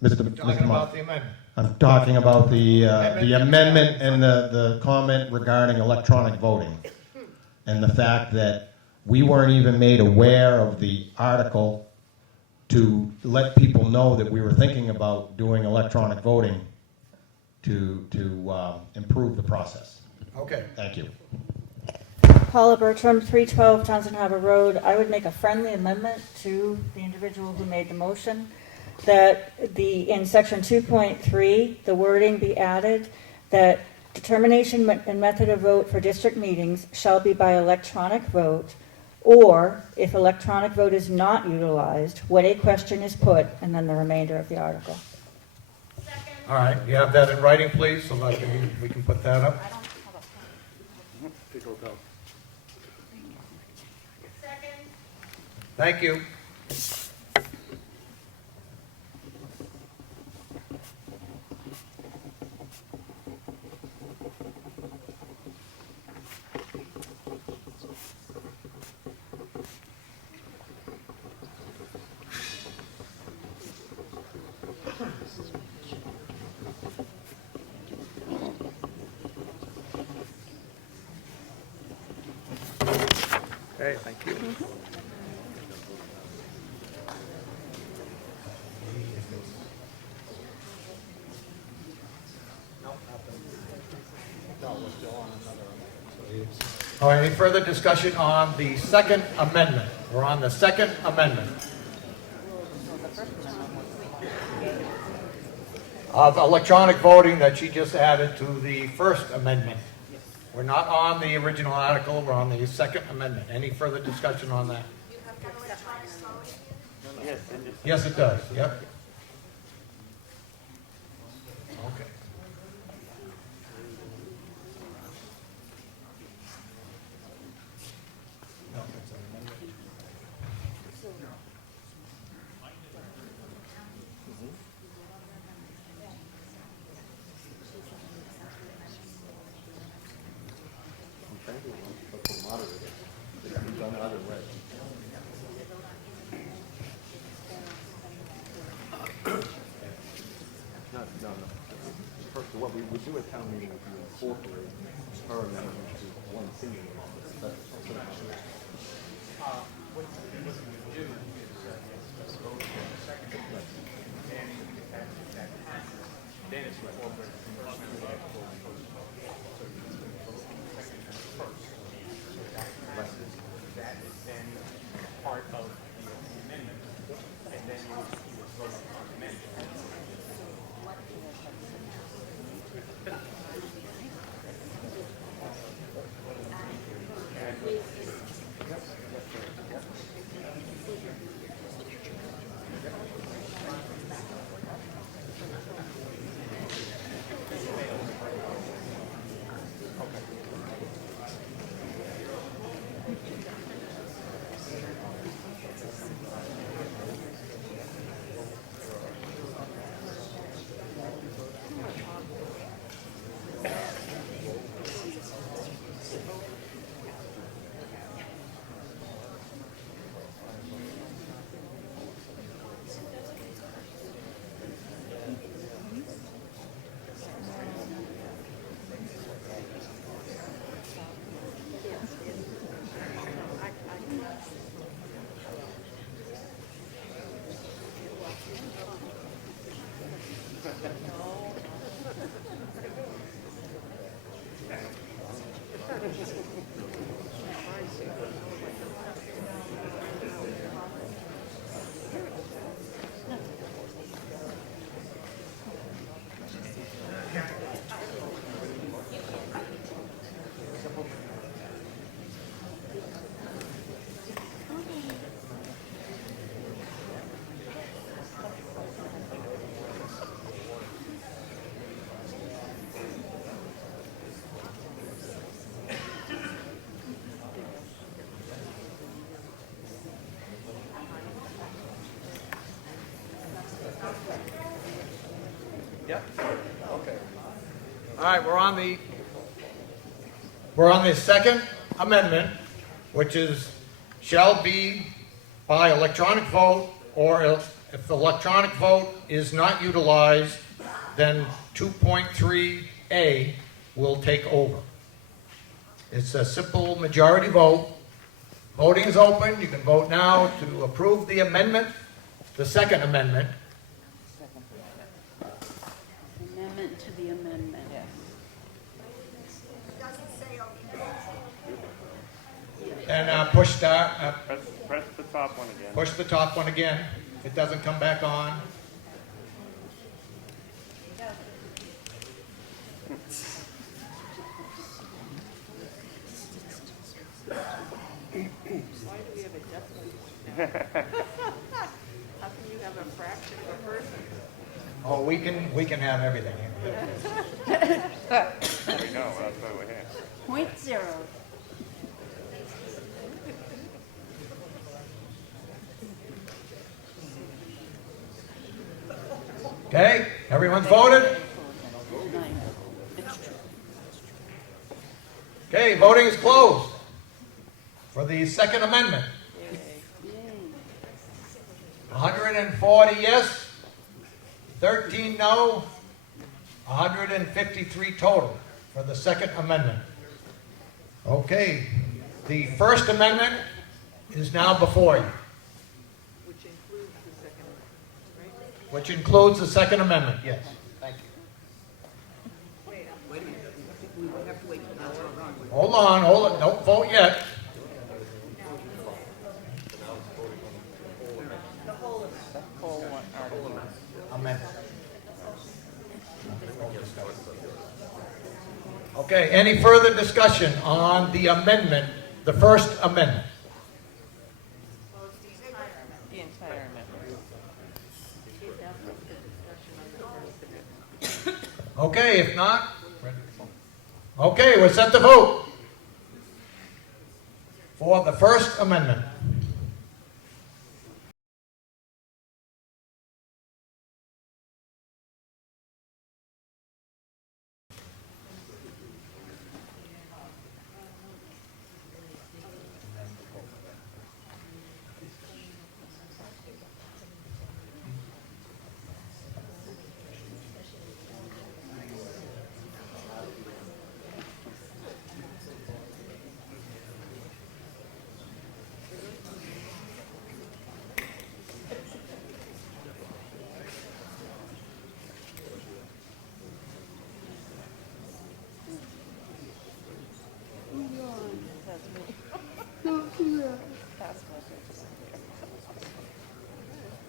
with Talking about the amendment. I'm talking about the amendment and the comment regarding electronic voting. And the fact that we weren't even made aware of the article to let people know that we were thinking about doing electronic voting to improve the process. Okay. Thank you. Paula Bertram, 312 Townsend Harbor Road. I would make a friendly amendment to the individual who made the motion that in section 2.3, the wording be added that determination and method of vote for district meetings shall be by electronic vote, or if electronic vote is not utilized, when a question is put, and then the remainder of the article. All right, you have that in writing, please, so that we can put that up. Thank you. Okay, thank you. All right, any further discussion on the second amendment? We're on the second amendment of electronic voting that she just added to the first amendment. We're not on the original article, we're on the second amendment. Any further discussion on that? Yes, it does, yep. Okay. No, that's an amendment. No. First, what we would do at town meeting would be incorporate her amendment to one single office. That's what I'm saying. Part of the amendment, and then you would vote on the amendment. Yep, okay. All right, we're on the second amendment, which is shall be by electronic vote, or if the electronic vote is not utilized, then 2.3A will take over. It's a simple majority vote. Voting is open. You can vote now to approve the amendment, the second amendment. Amendment to the amendment. Yes. And push start, Press the top one again. push the top one again. If it doesn't come back on. Why do we have a decimal? How can you have a fraction of a person? Oh, we can have everything. There we go, that's why we're here. 0.0. Okay, everyone's voted? Okay, voting is closed for the Second Amendment. 140 yes, 13 no, 153 total for the Second Amendment. Okay, the First Amendment is now before you, which includes the Second Amendment, yes. Thank you. Wait a minute, we would have to wait till that's all gone. Hold on, don't vote yet. Amendment. Okay, any further discussion on the amendment, the First Amendment? The entire amendment. Okay, if not, okay, we're set to vote for the First Amendment.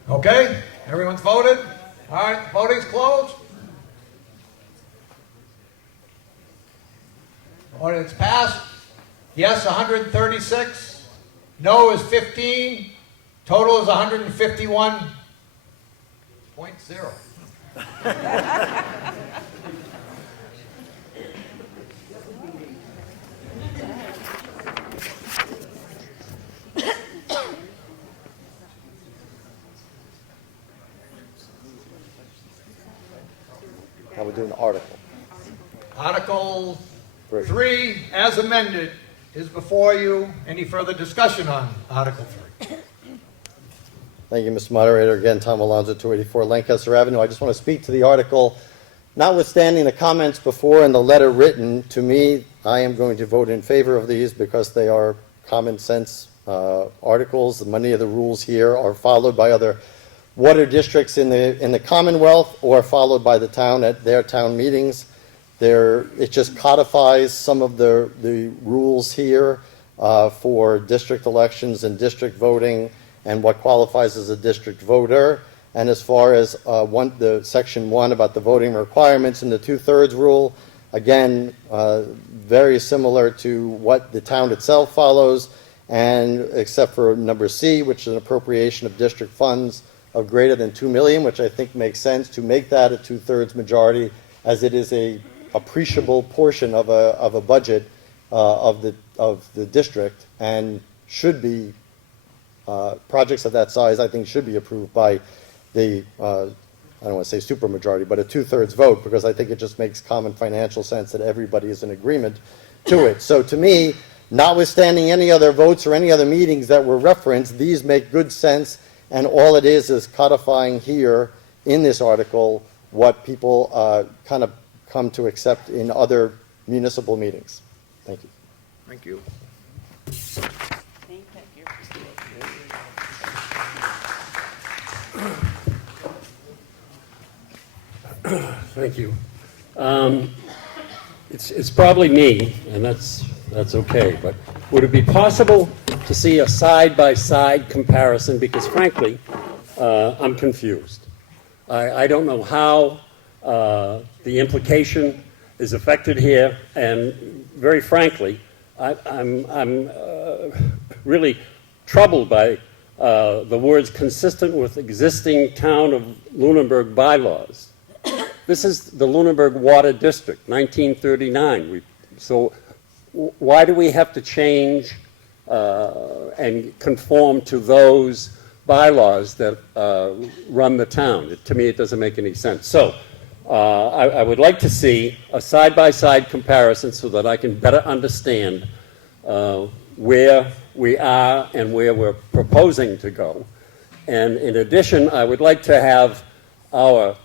Okay, everyone's voted? All right, voting's closed. Ordinance passed. Yes, 136. No is 15. Total is 151.0. Now we're doing article. Article 3, as amended, is before you. Any further discussion on Article 3? Thank you, Mr. Moderator. Again, Tom Alonso, 284 Lancaster Avenue. I just want to speak to the article. Notwithstanding the comments before and the letter written, to me, I am going to vote in favor of these because they are common sense articles. Many of the rules here are followed by other water districts in the Commonwealth or followed by the town at their town meetings. It just codifies some of the rules here for district elections and district voting and what qualifies as a district voter. And as far as the section 1 about the voting requirements and the 2/3 rule, again, very similar to what the town itself follows, and except for number C, which is an appropriation of district funds of greater than $2 million, which I think makes sense to make that a 2/3 majority, as it is a appreciable portion of a budget of the district, and should be projects of that size. I think should be approved by the I don't want to say supermajority, but a 2/3 vote, because I think it just makes common financial sense that everybody is in agreement to it. So to me, notwithstanding any other votes or any other meetings that were referenced, these make good sense. And all it is codifying here in this article what people kind of come to accept in other municipal meetings. Thank you. Thank you. Thank you. It's probably me, and that's okay, but would it be possible to see a side-by-side comparison? Because frankly, I'm confused. I don't know how the implication is affected here, and very frankly, I'm really troubled by the words consistent with existing town of Lunenburg bylaws. This is the Lunenburg Water District, 1939. So why do we have to change and conform to those bylaws that run the town? To me, it doesn't make any sense. So I would like to see a side-by-side comparison so that I can better understand where we are and where we're proposing to go. And in addition, I would like to have our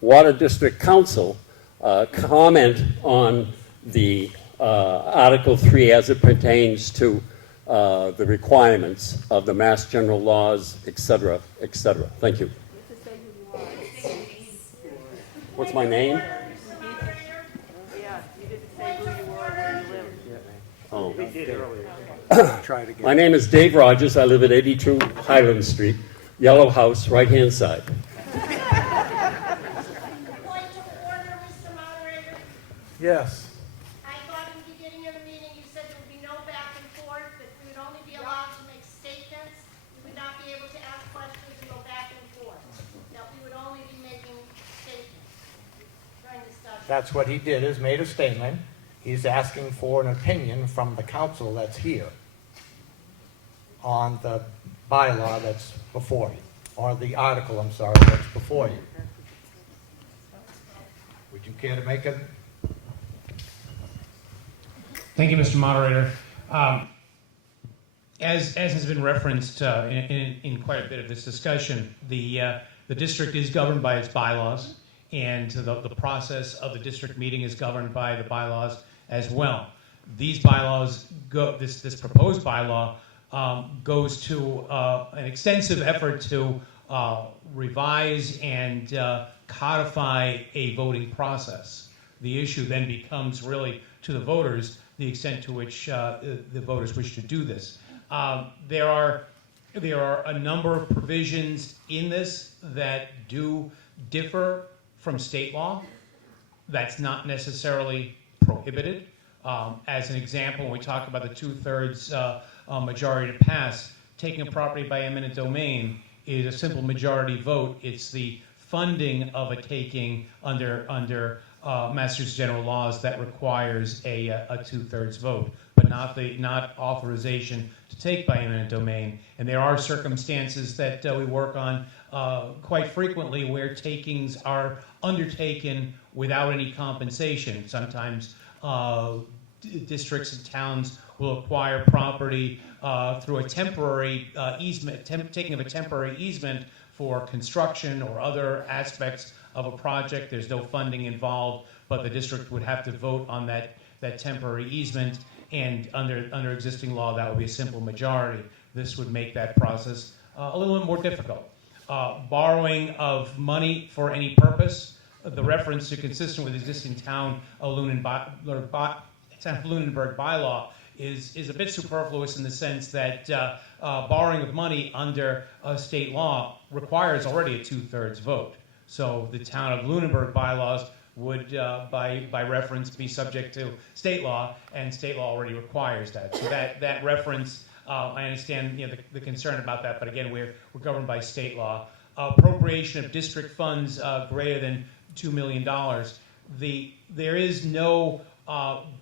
Water District Council comment on the Article 3 as it pertains to the requirements of the Mass General laws, et cetera, et cetera. Thank you. What's my name? Yeah, you didn't say who you were, where you live. Oh. We did earlier. Try it again. My name is Dave Rogers. I live at 82 Highland Street, Yellow House, right-hand side. Yes. I thought in the beginning of the meeting, you said there would be no back and forth, that we would only be allowed to make statements. We would not be able to ask questions and go back and forth. That we would only be making statements during discussion. That's what he did, is made a statement. He's asking for an opinion from the council that's here on the bylaw that's before you, or the article, I'm sorry, that's before you. Would you care to make a... Thank you, Mr. Moderator. As has been referenced in quite a bit of this discussion, the district is governed by its bylaws, and the process of the district meeting is governed by the bylaws as well. These bylaws this proposed bylaw goes to an extensive effort to revise and codify a voting process. The issue then becomes really to the voters the extent to which the voters wish to do this. There are a number of provisions in this that do differ from state law. That's not necessarily prohibited. As an example, when we talk about the 2/3 majority to pass, taking a property by eminent domain is a simple majority vote. It's the funding of a taking under Massachusetts general laws that requires a 2/3 vote, but not authorization to take by eminent domain. And there are circumstances that we work on quite frequently where takings are undertaken without any compensation. Sometimes districts and towns will acquire property through a temporary easement, taking of a temporary easement for construction or other aspects of a project. There's no funding involved, but the district would have to vote on that temporary easement, and under existing law, that would be a simple majority. This would make that process a little bit more difficult. Borrowing of money for any purpose, the reference to consistent with existing town of Lunenburg bylaw is a bit superfluous in the sense that borrowing of money under state law requires already a 2/3 vote. So the town of Lunenburg bylaws would, by reference, be subject to state law, and state law already requires that. So that reference, I understand the concern about that, but again, we're governed by state law. Appropriation of district funds greater than $2 million. There is no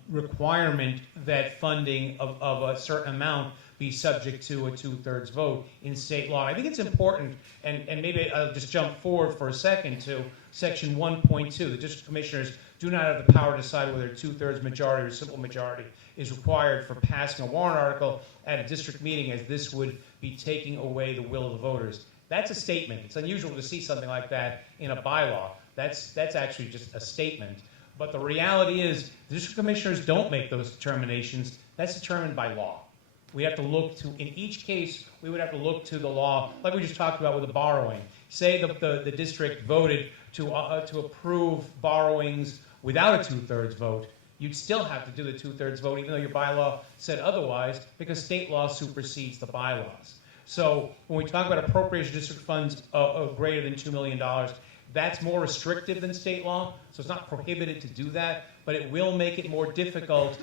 requirement that funding of a certain amount be subject to a 2/3 vote in state law. I think it's important, and maybe I'll just jump forward for a second to section 1.2. The district commissioners do not have the power to decide whether a 2/3 majority or simple majority is required for passing a warrant article at a district meeting, as this would be taking away the will of the voters. That's a statement. It's unusual to see something like that in a bylaw. That's actually just a statement. But the reality is, the district commissioners don't make those determinations. That's determined by law. We have to look to, in each case, we would have to look to the law, like we just talked about with the borrowing. Say the district voted to approve borrowings without a two-thirds vote, you'd still have to do the two-thirds vote, even though your bylaw said otherwise, because state law supersedes the bylaws. So when we talk about appropriation district funds of greater than $2 million, that's more restrictive than state law, so it's not prohibited to do that, but it will make it more difficult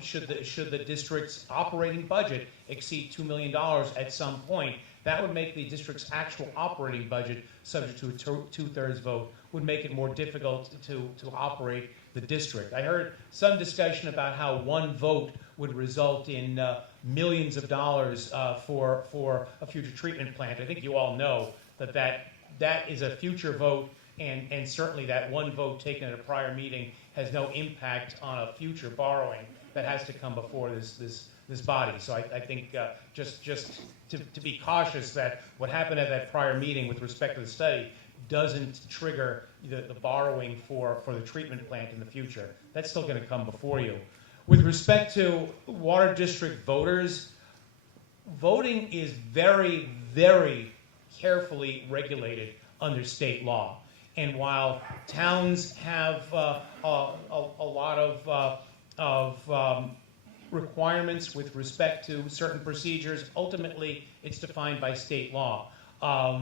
should the district's operating budget exceed $2 million at some point. That would make the district's actual operating budget, subject to a two-thirds vote, would make it more difficult to operate the district. I heard some discussion about how one vote would result in millions of dollars for a future treatment plant. I think you all know that is a future vote, and certainly that one vote taken at a prior meeting has no impact on a future borrowing that has to come before this body. So I think just to be cautious that what happened at that prior meeting with respect to the study doesn't trigger the borrowing for the treatment plant in the future. That's still going to come before you. With respect to water district voters, voting is very, very carefully regulated under state law. And while towns have a lot of requirements with respect to certain procedures, ultimately it's defined by state law.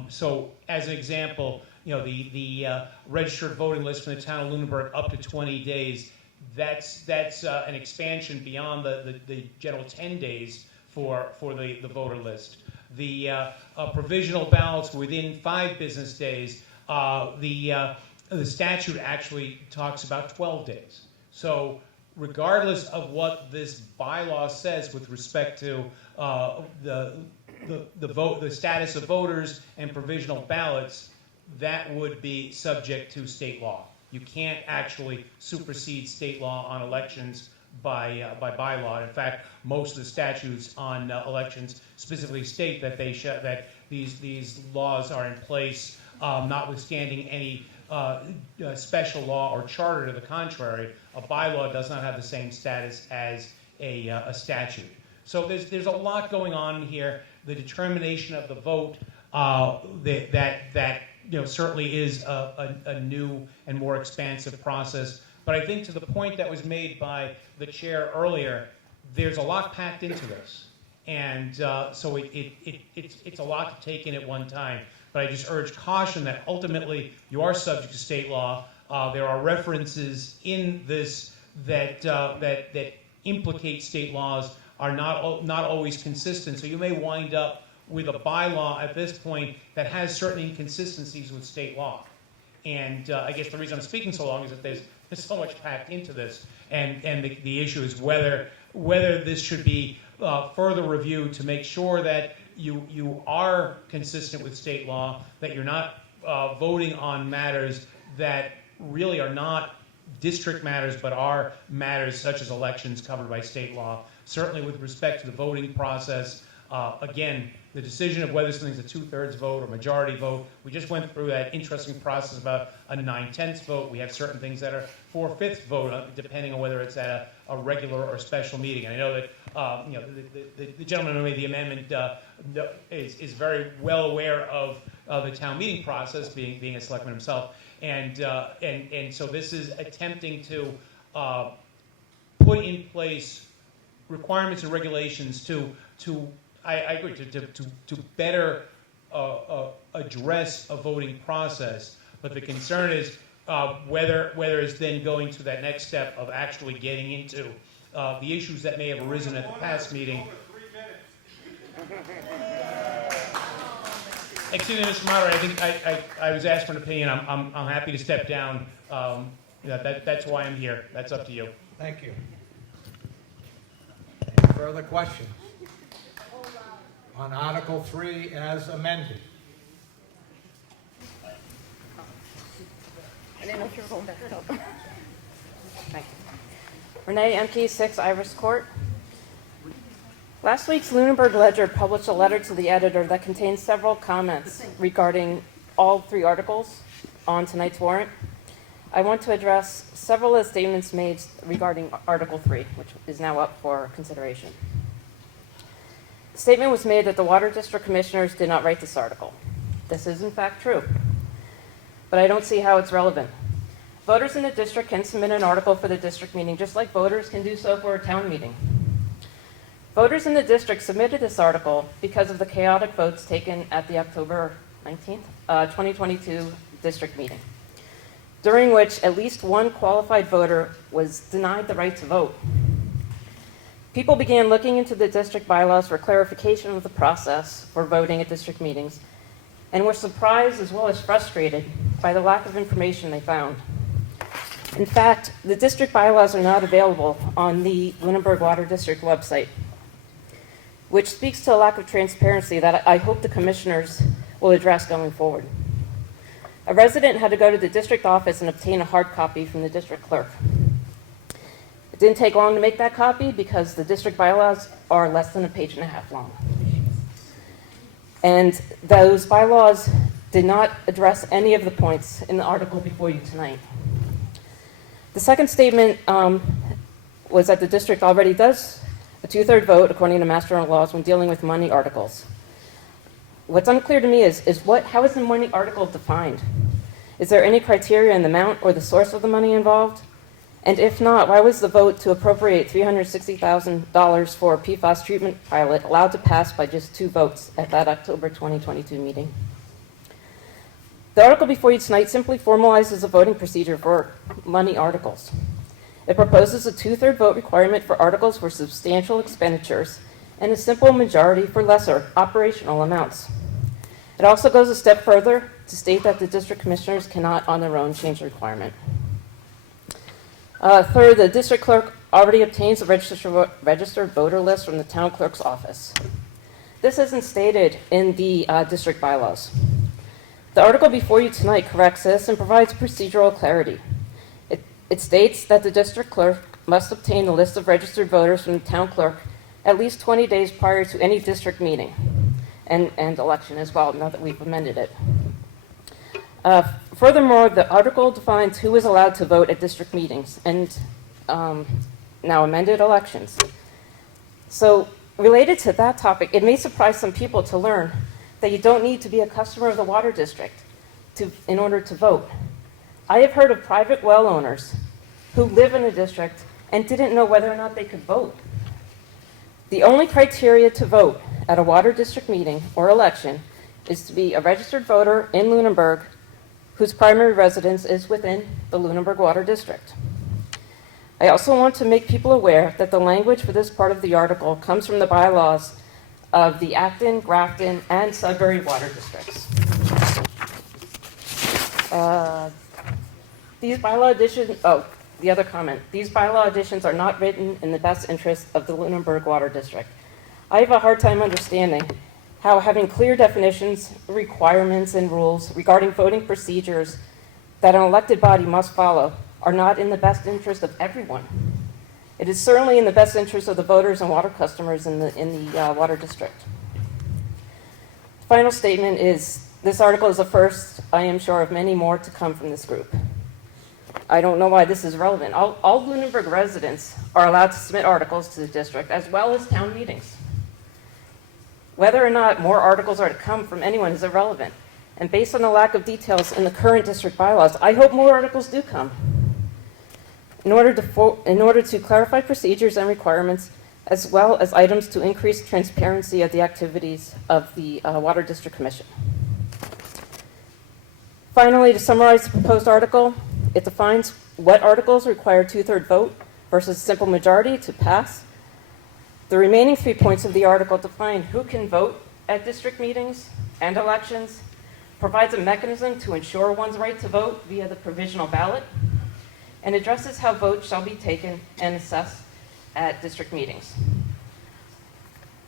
So as an example, the registered voting list from the town of Lunenburg up to 20 days, that's an expansion beyond the general 10 days for the voter list. The provisional ballots within 5 business days, the statute actually talks about 12 days. So regardless of what this bylaw says with respect to the status of voters and provisional ballots, that would be subject to state law. You can't actually supersede state law on elections by bylaw. In fact, most of the statutes on elections specifically state that that these laws are in place, notwithstanding any special law or charter to the contrary. A bylaw does not have the same status as a statute. So there's a lot going on here. The determination of the vote that certainly is a new and more expansive process. But I think to the point that was made by the chair earlier, there's a lot packed into this, and so it's a lot to take in at one time. But I just urge caution that ultimately you are subject to state law. There are references in this that implicate state laws are not always consistent. So you may wind up with a bylaw at this point that has certain inconsistencies with state law. And I guess the reason I'm speaking so long is that there's so much packed into this, and the issue is whether this should be further reviewed to make sure that you are consistent with state law, that you're not voting on matters that really are not district matters, but are matters such as elections covered by state law. Certainly with respect to the voting process, again, the decision of whether something's a 2/3 vote or majority vote, we just went through that interesting process about a 9/10 vote. We have certain things that are 4/5 vote, depending on whether it's at a regular or special meeting. And I know that the gentleman who made the amendment is very well aware of the town meeting process, being a selectman himself. And so this is attempting to put in place requirements and regulations I agree, to better address a voting process. But the concern is whether it's then going to that next step of actually getting into the issues that may have arisen at the past meeting. Excuse me, Mr. Moderator, I think I was asked for an opinion. I'm happy to step down. That's why I'm here. That's up to you. Thank you. Any further questions on Article 3 as amended? I didn't know if you were going back up. Thank you. Renee Emke, 6 Iris Court. Last week's Lunenburg Ledger published a letter to the editor that contains several comments regarding all 3 articles on tonight's warrant. I want to address several of the statements made regarding Article 3, which is now up for consideration. The statement was made that the Water District Commissioners did not write this article. This is in fact true, but I don't see how it's relevant. Voters in the district can submit an article for the district meeting, just like voters can do so for a town meeting. Voters in the district submitted this article because of the chaotic votes taken at the October 19th, 2022 district meeting, during which at least one qualified voter was denied the right to vote. People began looking into the district bylaws for clarification of the process for voting at district meetings, and were surprised as well as frustrated by the lack of information they found. In fact, the district bylaws are not available on the Lunenburg Water District website, which speaks to a lack of transparency that I hope the commissioners will address going forward. A resident had to go to the district office and obtain a hard copy from the district clerk. It didn't take long to make that copy because the district bylaws are less than a page and a half long. And those bylaws did not address any of the points in the article before you tonight. The second statement was that the district already does a 2/3 vote according to Mass General laws when dealing with money articles. What's unclear to me is how is the money article defined? Is there any criteria in the amount or the source of the money involved? And if not, why was the vote to appropriate $360,000 for a PFAS treatment pilot allowed to pass by just 2 votes at that October 2022 meeting? The article before you tonight simply formalizes a voting procedure for money articles. It proposes a 2/3 vote requirement for articles for substantial expenditures and a simple majority for lesser operational amounts. It also goes a step further to state that the district commissioners cannot on their own change the requirement. Third, the district clerk already obtains a registered voter list from the town clerk's office. This isn't stated in the district bylaws. The article before you tonight corrects this and provides procedural clarity. It states that the district clerk must obtain the list of registered voters from the town clerk at least 20 days prior to any district meeting and election as well, now that we've amended it. Furthermore, the article defines who is allowed to vote at district meetings and now amended elections. So related to that topic, it may surprise some people to learn that you don't need to be a customer of the water district in order to vote. I have heard of private well owners who live in the district and didn't know whether or not they could vote. The only criteria to vote at a water district meeting or election is to be a registered voter in Lunenburg whose primary residence is within the Lunenburg Water District. I also want to make people aware that the language for this part of the article comes from the bylaws of the Acton, Grafton, and Sudbury water districts. These bylaw additions, the other comment, these bylaw additions are not written in the best interest of the Lunenburg Water District. I have a hard time understanding how having clear definitions, requirements, and rules regarding voting procedures that an elected body must follow are not in the best interest of everyone. It is certainly in the best interest of the voters and water customers in the water district. Final statement is, this article is the first, I am sure, of many more to come from this group. I don't know why this is relevant. All Lunenburg residents are allowed to submit articles to the district as well as town meetings. Whether or not more articles are to come from anyone is irrelevant. And based on the lack of details in the current district bylaws, I hope more articles do come. In order to clarify procedures and requirements, as well as items to increase transparency of the activities of the Water District Commission. Finally, to summarize the proposed article, it defines what articles require 2/3 vote versus simple majority to pass. The remaining 3 points of the article define who can vote at district meetings and elections, provides a mechanism to ensure one's right to vote via the provisional ballot, and addresses how votes shall be taken and assessed at district meetings.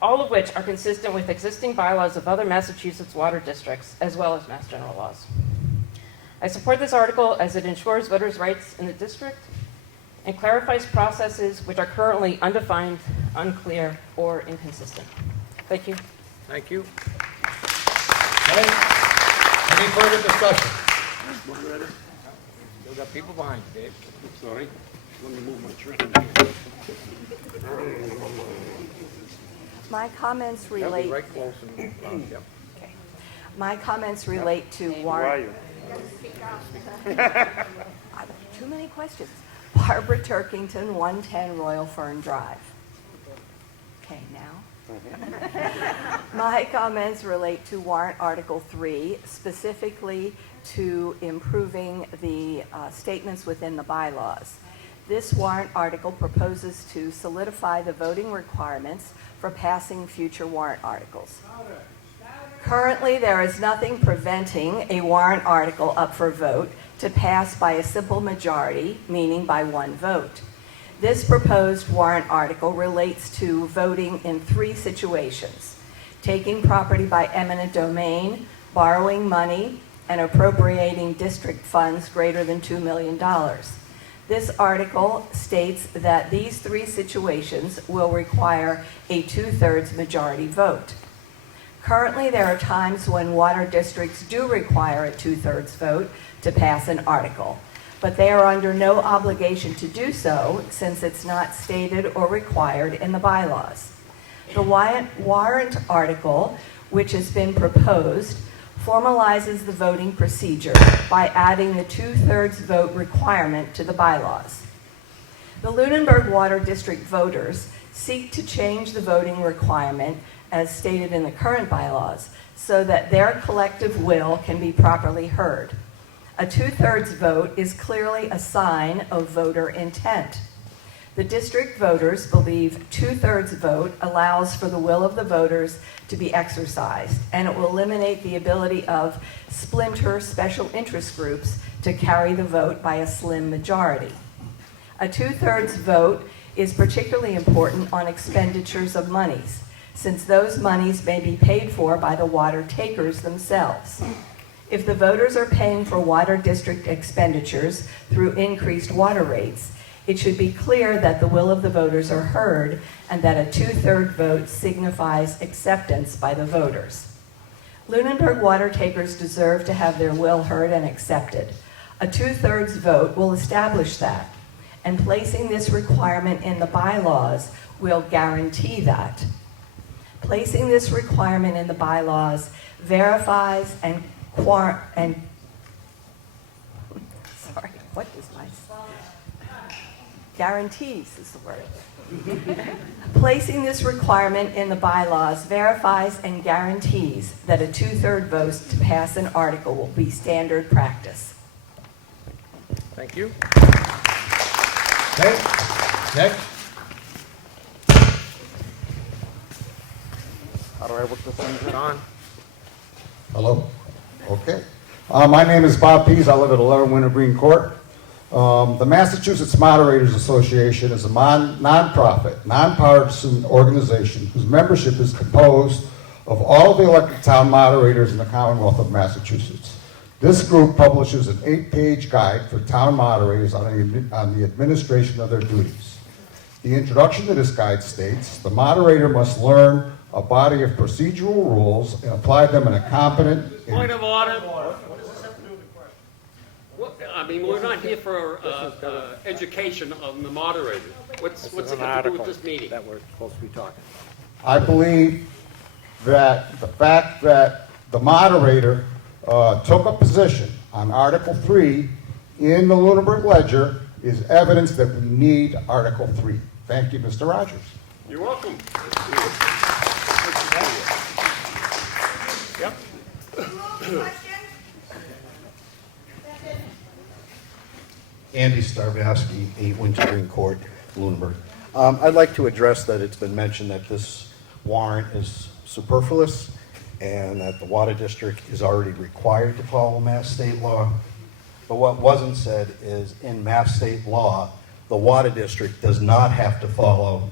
All of which are consistent with existing bylaws of other Massachusetts water districts, as well as Mass General laws. I support this article as it ensures voters' rights in the district and clarifies processes which are currently undefined, unclear, or inconsistent. Thank you. Thank you. Any further discussion? Still got people behind you, Dave. Sorry. Let me move my chair. My comments relate. Right close and, yep. Okay. My comments relate to Who are warrant. you? too many questions. Barbara Turkington, 110 Royal Fern Drive. Okay, now. My comments relate to warrant Article 3, specifically to improving the statements within the bylaws. This warrant article proposes to solidify the voting requirements for passing future warrant articles. Currently, there is nothing preventing a warrant article up for vote to pass by a simple majority, meaning by one vote. This proposed warrant article relates to voting in 3 situations: taking property by eminent domain, borrowing money, and appropriating district funds greater than $2 million. This article states that these 3 situations will require a 2/3 majority vote. Currently, there are times when water districts do require a 2/3 vote to pass an article, but they are under no obligation to do so since it's not stated or required in the bylaws. The warrant article, which has been proposed, formalizes the voting procedure by adding the 2/3 vote requirement to the bylaws. The Lunenburg Water District voters seek to change the voting requirement as stated in the current bylaws so that their collective will can be properly heard. A 2/3 vote is clearly a sign of voter intent. The district voters believe 2/3 vote allows for the will of the voters to be exercised, and it will eliminate the ability of splinter special interest groups to carry the vote by a slim majority. A 2/3 vote is particularly important on expenditures of monies, since those monies may be paid for by the water takers themselves. If the voters are paying for water district expenditures through increased water rates, it should be clear that the will of the voters are heard and that a 2/3 vote signifies acceptance by the voters. Lunenburg water takers deserve to have their will heard and accepted. A 2/3 vote will establish that, and placing this requirement in the bylaws will guarantee that. Placing this requirement in the bylaws verifies and guarantees is the word. Placing this requirement in the bylaws verifies and guarantees that a 2/3 vote to pass an article will be standard practice. Thank you. Okay, next. How do I work this thing on? Hello? Okay. My name is Bob Pease. I live at 11 Wintergreen Court. The Massachusetts Moderators Association is a non-profit, nonpartisan organization whose membership is composed of all of the elected town moderators in the Commonwealth of Massachusetts. This group publishes an 8-page guide for town moderators on the administration of their duties. The introduction to this guide states, the moderator must learn a body of procedural rules and apply them in a competent... Point of order. What does this have to do with the question? What, I mean, we're not here for education of the moderator. What's it got to do with this meeting? That we're supposed to be talking. I believe that the fact that the moderator took a position on Article 3 in the Lunenburg Ledger is evidence that we need Article 3. Thank you, Mr. Rogers. You're welcome. Yep. Andy Starvowski, 8 Wintergreen Court, Lunenburg. I'd like to address that it's been mentioned that this warrant is superfluous and that the Water District is already required to follow Mass state law. But what wasn't said is in Mass state law, the Water District does not have to follow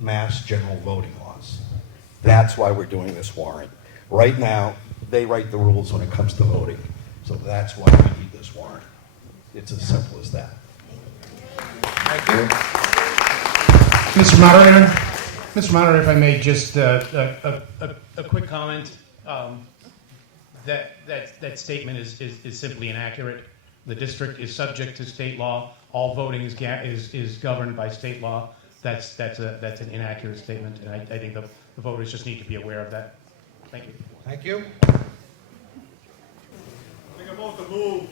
Mass general voting laws. That's why we're doing this warrant. Right now, they write the rules when it comes to voting. So that's why we need this warrant. It's as simple as that. Thank you. Mr. Moderator, if I may, just a quick comment. That statement is simply inaccurate. The district is subject to state law. All voting is governed by state law. That's an inaccurate statement, and I think the voters just need to be aware of that. Thank you. Thank you. Think about the move.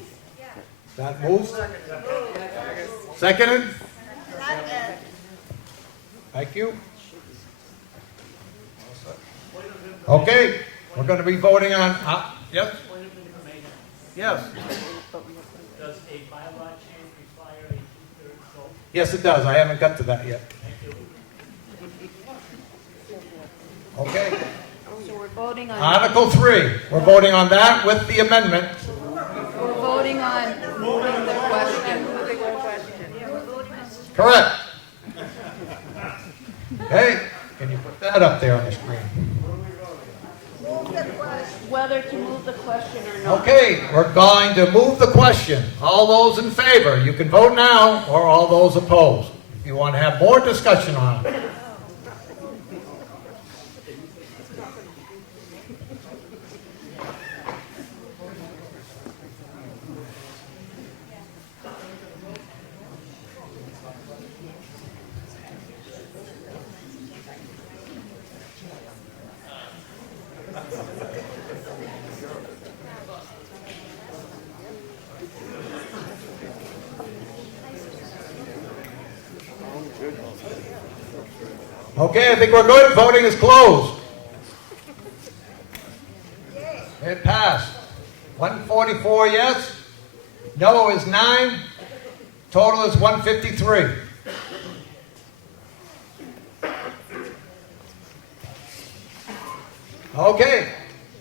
That moves. Seconded? Thank you. Okay, we're going to be voting on, yes? Yes. Does a bylaw change require a two-thirds vote? Yes, it does. I haven't got to that yet. Okay. So we're voting on. Article 3, we're voting on that with the amendment. We're voting on moving the question. Correct. Okay, can you put that up there on the screen? Whether to move the question or not. Okay, we're going to move the question. All those in favor, you can vote now, or all those opposed. If you want to have more discussion on it. Okay, I think we're good. Voting is closed. It passed. 144 yes. No is 9. Total is 153. Okay,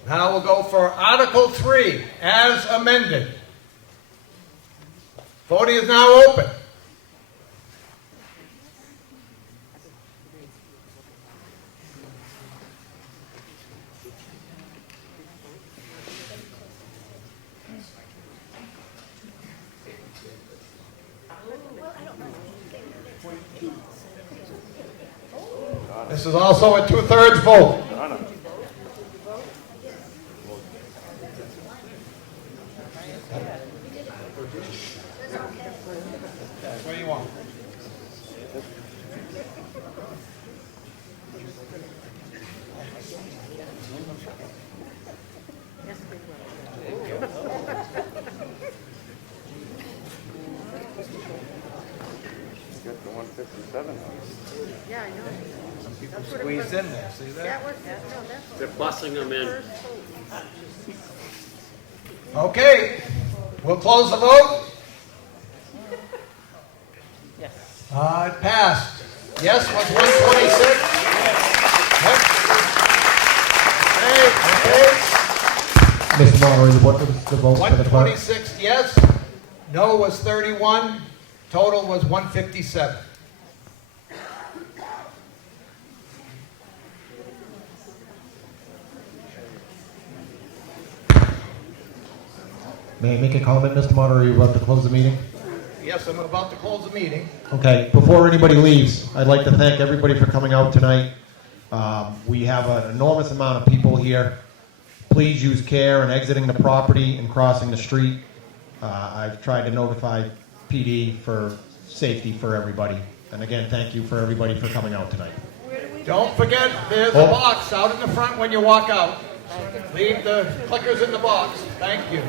now we'll go for Article 3 as amended. Voting is now open. This is also a two-thirds vote. What do you want? Get the 157. Yeah, I know. Some people squeezed in there, see that? They're busing them in. Okay, we'll close the vote. Yes. It passed. Yes was 126. Yep. Okay. Mr. Moderator, what was the vote for the clerk? 126 yes. No was 31. Total was 157. May I make a comment, Mr. Moderator, you're about to close the meeting? Yes, I'm about to close the meeting. Okay, before anybody leaves, I'd like to thank everybody for coming out tonight. We have an enormous amount of people here. Please use care in exiting the property and crossing the street. I've tried to notify PD for safety for everybody. And again, thank you for everybody for coming out tonight. Don't forget, there's a box out in the front when you walk out. Leave the clickers in the box. Thank you.